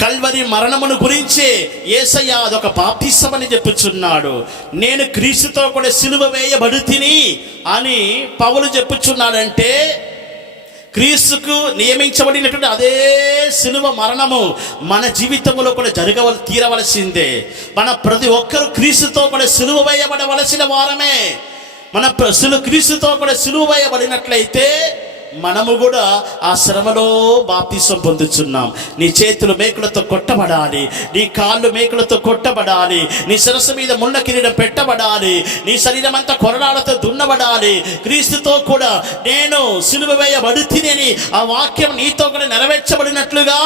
కల్వరి మరణమును గురించే యేసయ్య అదొక బాప్తిసం అని చెప్పుచున్నాడు. నేను క్రీస్తుతో కూడా సిలువ వేయబడితిని అని పౌలు చెప్పుచున్నాడంటే, క్రీస్తుకు నియమించబడినటువంటి అదే సిలువ మరణము మన జీవితంలో కూడా తీరవలసిందే. మన ప్రతి ఒక్కరు క్రీస్తుతో కూడా సిలువ వేయబడవలసిన వారమే. మన క్రీస్తుతో కూడా సిలువ వేయబడినట్లయితే మనము కూడా ఆ శ్రమలో బాప్తిసం పొందుచున్నాం. నీ చేతులు మేకులతో కొట్టబడాలి, నీ కాళ్ళు మేకులతో కొట్టబడాలి, నీ శిరస్సు మీద ముళ్ళ కిరీటం పెట్టబడాలి, నీ శరీరం అంతా కొరడాలతో దున్నబడాలి. క్రీస్తుతో కూడా నేను సిలువ వేయబడితిని ఆ వాక్యం నీతో కూడా నెరవేర్చబడినట్లుగా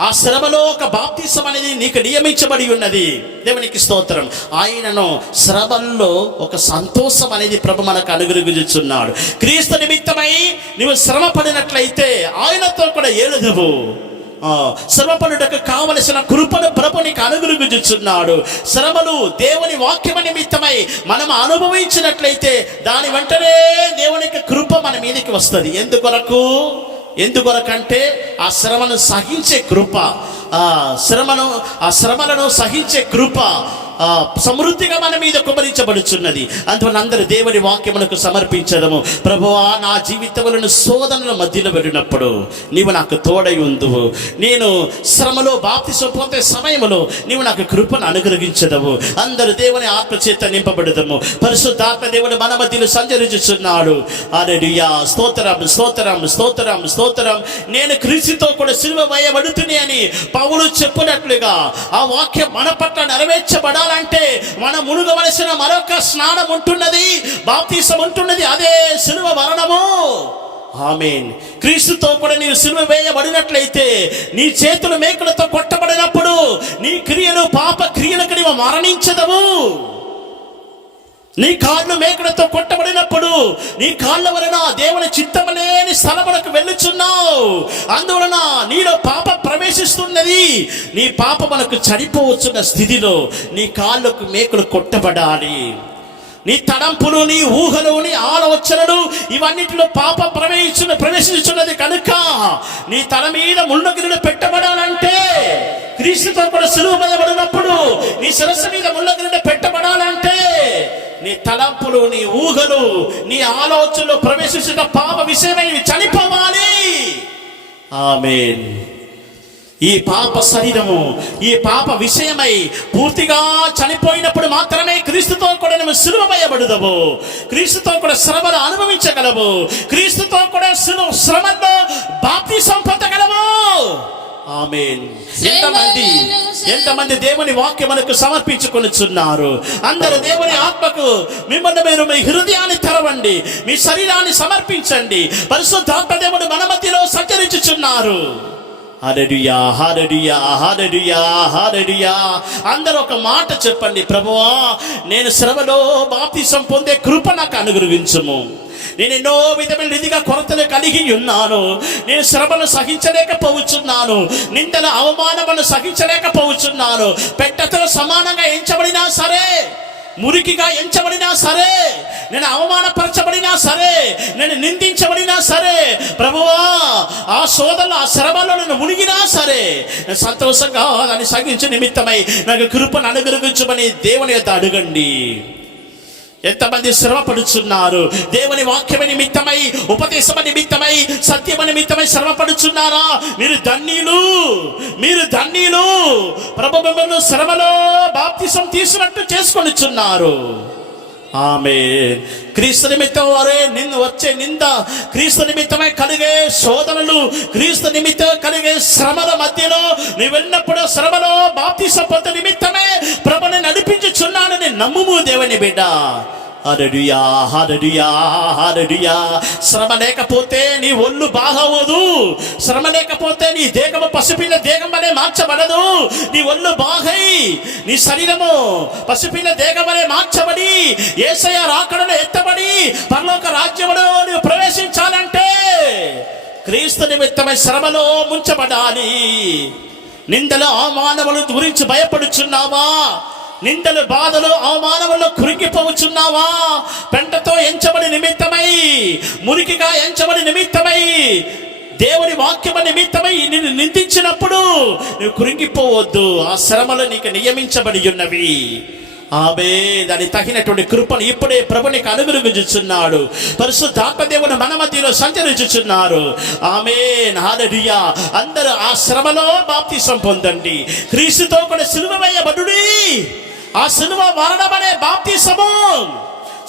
ఆ శ్రమలో ఒక బాప్తిసం అనేది నీకు నియమించబడి ఉన్నది. దేవునికి స్తోత్రం. ఆయనను శ్రమల్లో ఒక సంతోషం అనేది ప్రభు మనకు అనుగ్రహించుచున్నాడు. క్రీస్తు నిమిత్తమై నువ్వు శ్రమ పడినట్లయితే ఆయనతో కూడా ఏలుదువు. శ్రమపడుటకు కావలసిన కృపను ప్రభు నీకు అనుగ్రహించుచున్నాడు. శ్రమలు దేవుని వాక్యం నిమిత్తమై మనం అనుభవించినట్లయితే దాని వెంటనే దేవునికి కృప మన మీదకి వస్తుంది. ఎందుకొరకంటే ఆ శ్రమను సహించే కృప, ఆ శ్రమలను సహించే కృప సమృద్ధిగా మన మీద కుమరించబడుచున్నది. అందువల్ల అందరూ దేవుని వాక్యమునకు సమర్పించదము. ప్రభువా, నా జీవితములను శోధనల మధ్యలో వెళ్ళినప్పుడు నీవు నాకు తోడై ఉందువు. నేను శ్రమలో బాప్తిసం పొందే సమయంలో నీవు నాకు కృపను అనుగ్రహించదవు. అందరూ దేవుని ఆత్మచేత నింపబడదము. పరిశుద్ధాత్మ దేవుడు మన మధ్యలో సంచరించుచున్నాడు. హల్లెలూయా. స్తోత్రం, స్తోత్రం, స్తోత్రం, స్తోత్రం. నేను క్రీస్తుతో కూడా సిలువ వేయబడుతుని అని పౌలు చెప్పినట్లుగా ఆ వాక్యం మన పట్ల నెరవేర్చబడాలి అంటే మనం మునుగవలసిన మరొక స్నానం ఉంటున్నది, బాప్తిసం ఉంటున్నది. అదే సిలువ మరణము. ఆమేన్. క్రీస్తుతో కూడా నీవు సిలువ వేయబడినట్లయితే నీ చేతులు మేకులతో కొట్టబడినప్పుడు నీ క్రియలు పాప క్రియలకు నీవు మరణించదవు. నీ కాళ్ళు మేకులతో కొట్టబడినప్పుడు నీ కాళ్ళ వలన దేవుని చిత్తము లేని స్థలములకు వెళ్ళుచున్నావు. అందువలన నీలో పాప ప్రవేశిస్తున్నది. నీ పాప మనకు చనిపోవచ్చున్న స్థితిలో నీ కాళ్ళకు మేకులు కొట్టబడాలి. నీ తలంపులు, నీ ఊహలు, నీ ఆలోచనలు ఇవన్నిటిలో పాప ప్రవేశించున్నది కనుక నీ తల మీద ముళ్ళగిరిలు పెట్టబడాలంటే, క్రీస్తుతో కూడా సిలువ వేయబడినప్పుడు నీ శిరస్సు మీద ముళ్ళగిరిలు పెట్టబడాలంటే నీ తలంపులు, నీ ఊహలు, నీ ఆలోచనలు ప్రవేశించిన పాప విషయమై చనిపోవాలి. ఆమేన్. ఈ పాప శరీరము, ఈ పాప విషయమై పూర్తిగా చనిపోయినప్పుడు మాత్రమే క్రీస్తుతో కూడా నువ్వు సిలువ వేయబడుదవు. క్రీస్తుతో కూడా శ్రమను అనుభవించగలవు. క్రీస్తుతో కూడా శ్రమలో బాప్తిసం పొందగలవు. ఆమేన్. ఎంతమంది దేవుని వాక్యం మనకు సమర్పించుకొనిచున్నారు. అందరూ దేవుని ఆత్మకు మిమ్మల్ని మీరు మీ హృదయాన్ని తెరవండి, మీ శరీరాన్ని సమర్పించండి. పరిశుద్ధాత్మ దేవుడు మన మధ్యలో సంచరించుచున్నారు. హల్లెలూయా, హల్లెలూయా, హల్లెలూయా, హల్లెలూయా. అందరూ ఒక మాట చెప్పండి. ప్రభువా, నేను శ్రమలో బాప్తిసం పొందే కృప నాకు అనుగ్రహించుము. నేను ఎన్నో విధమైన రీతిగా కొరతలు కలిగి ఉన్నాను. నేను శ్రమను సహించలేకపోవచ్చున్నాను. నిందల అవమానమును సహించలేకపోవచ్చున్నాను. పెట్టతో సమానంగా ఎంచబడినా సరే, మురికిగా ఎంచబడినా సరే, నేను అవమానపరచబడినా సరే, నేను నిందించబడినా సరే, ప్రభువా ఆ శోధనలో ఆ శ్రమలో నేను మునిగినా సరే సంతోషంగా దాన్ని సహించు నిమిత్తమై నాకు కృపను అనుగ్రహించమని దేవుని యొక్క అడగండి. ఎంతమంది శ్రమ పడుచున్నారు? దేవుని వాక్యమ నిమిత్తమై, ఉపదేశమ నిమిత్తమై, సత్యమ నిమిత్తమై శ్రమ పడుచున్నారా? మీరు ధన్యులు, మీరు ధన్యులు. ప్రభు మిమ్మల్ని శ్రమలో బాప్తిసం తీసుకున్నట్టు చేసుకొనిచున్నారు. ఆమేన్. క్రీస్తు నిమిత్తం వచ్చే నింద, క్రీస్తు నిమిత్తమై కలిగే శోధనలు, క్రీస్తు నిమిత్తం కలిగే శ్రమల మధ్యలో నీవు వెళ్ళినప్పుడు శ్రమలో బాప్తిసం పొందే నిమిత్తమే ప్రభుని నడిపించుచున్నానని నమ్ముము దేవుని బిడ్డ. హల్లెలూయా హల్లెలూయా హల్లెలూయా. శ్రమ లేకపోతే నీ ఒళ్ళు బాగవదు, శ్రమ లేకపోతే నీ దేహము పసిపిల్ల దేహం అనే మార్చబడదు. నీ ఒళ్ళు బాగై నీ శరీరము పసిపిల్ల దేహం అనే మార్చబడి యేసయ్య రాకడలో ఎత్తబడి పరలోక రాజ్యములో నువ్వు ప్రవేశించాలంటే క్రీస్తు నిమిత్తమై శ్రమలో ముంచబడాలి. నిందలు అవమానముల గురించి భయపడుచున్నావా? నిందలు బాధలు అవమానములో కురిగిపోవచ్చున్నావా? పెంటతో ఎంచబడి నిమిత్తమై, మురికిగా ఎంచబడి నిమిత్తమై, దేవుని వాక్యము నిమిత్తమై నిన్ను నిందించినప్పుడు నువ్వు కురింగిపోవద్దు. ఆ శ్రమలు నీకు నియమించబడి ఉన్నవి. ఆమె దాని తగినటువంటి కృపను ఇప్పుడే ప్రభు నీకు అనుగ్రహించుచున్నాడు. పరిశుద్ధాత్మ దేవుని మన మధ్యలో సంచరించుచున్నారు. ఆమేన్ హల్లెలూయా. అందరూ ఆ శ్రమలో బాప్తిసం పొందండి. క్రీస్తుతో కూడా సిలువ వేయబడుడి. ఆ సిలువ మరణమనే బాప్తిసము,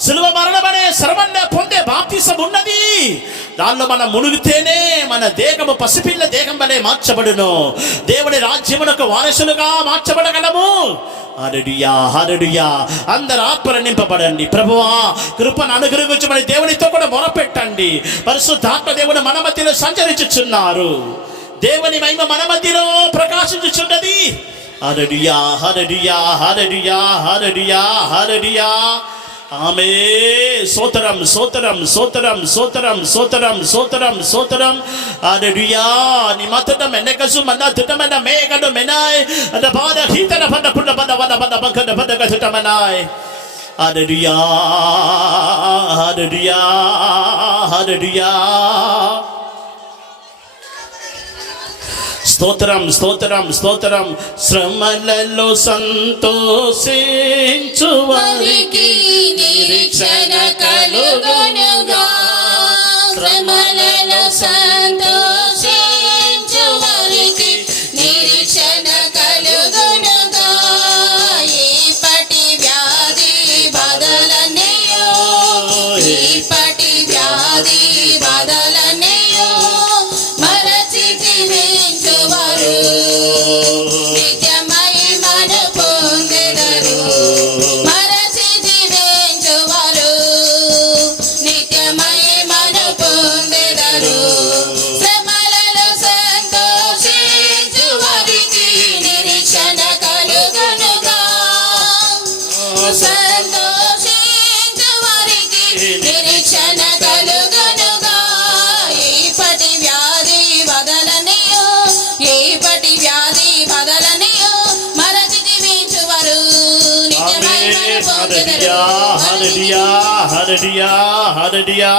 సిలువ మరణమనే శ్రమను పొందే బాప్తిసం ఉన్నది. దానిలో మనం మునిగితేనే మన దేహము పసిపిల్ల దేహం వలె మార్చబడును. దేవుని రాజ్యమునకు వారసులుగా మార్చబడగలము. హల్లెలూయా హల్లెలూయా. అందరు ఆత్మలు నింపబడండి. ప్రభువా కృపను అనుగ్రహించమని దేవునితో కూడా మొరపెట్టండి. పరిశుద్ధాత్మ దేవుడు మన మధ్యలో సంచరించుచున్నారు. దేవుని మహిమ మన మధ్యలో ప్రకాశించుచున్నది. హల్లెలూయా హల్లెలూయా హల్లెలూయా హల్లెలూయా హల్లెలూయా. ఆమె సోతరం సోతరం సోతరం సోతరం సోతరం సోతరం సోతరం. హల్లెలూయా. ని మతట మెనకసు మన తటమన మేగడు మెనాయ్ అద బాద హీతన పద పుడ పద వద పద బకద పద గట మనాయ్. హల్లెలూయా హల్లెలూయా హల్లెలూయా. స్తోత్రం స్తోత్రం స్తోత్రం. శ్రమలలో సంతోషించు వారికి నిరీక్షణ కలుగునుగా. శ్రమలలో సంతోషించు వారికి నిరీక్షణ కలుగునుగా. ఈపటి వ్యాధి బాధలన్నీయో, ఈపటి వ్యాధి బాధలన్నీయో మరచి జీవించువారు నిత్యమై మన పొందెదరు. మరచి జీవించువారు నిత్యమై మన పొందెదరు. శ్రమలలో సంతోషించు వారికి నిరీక్షణ కలుగునుగా. సంతోషించు వారికి నిరీక్షణ కలుగునుగా. ఈపటి వ్యాధి బదలనియో, ఈపటి వ్యాధి బదలనియో మరచి జీవించువారు నిత్యమై మన పొందెదరు. హల్లెలూయా హల్లెలూయా హల్లెలూయా హల్లెలూయా.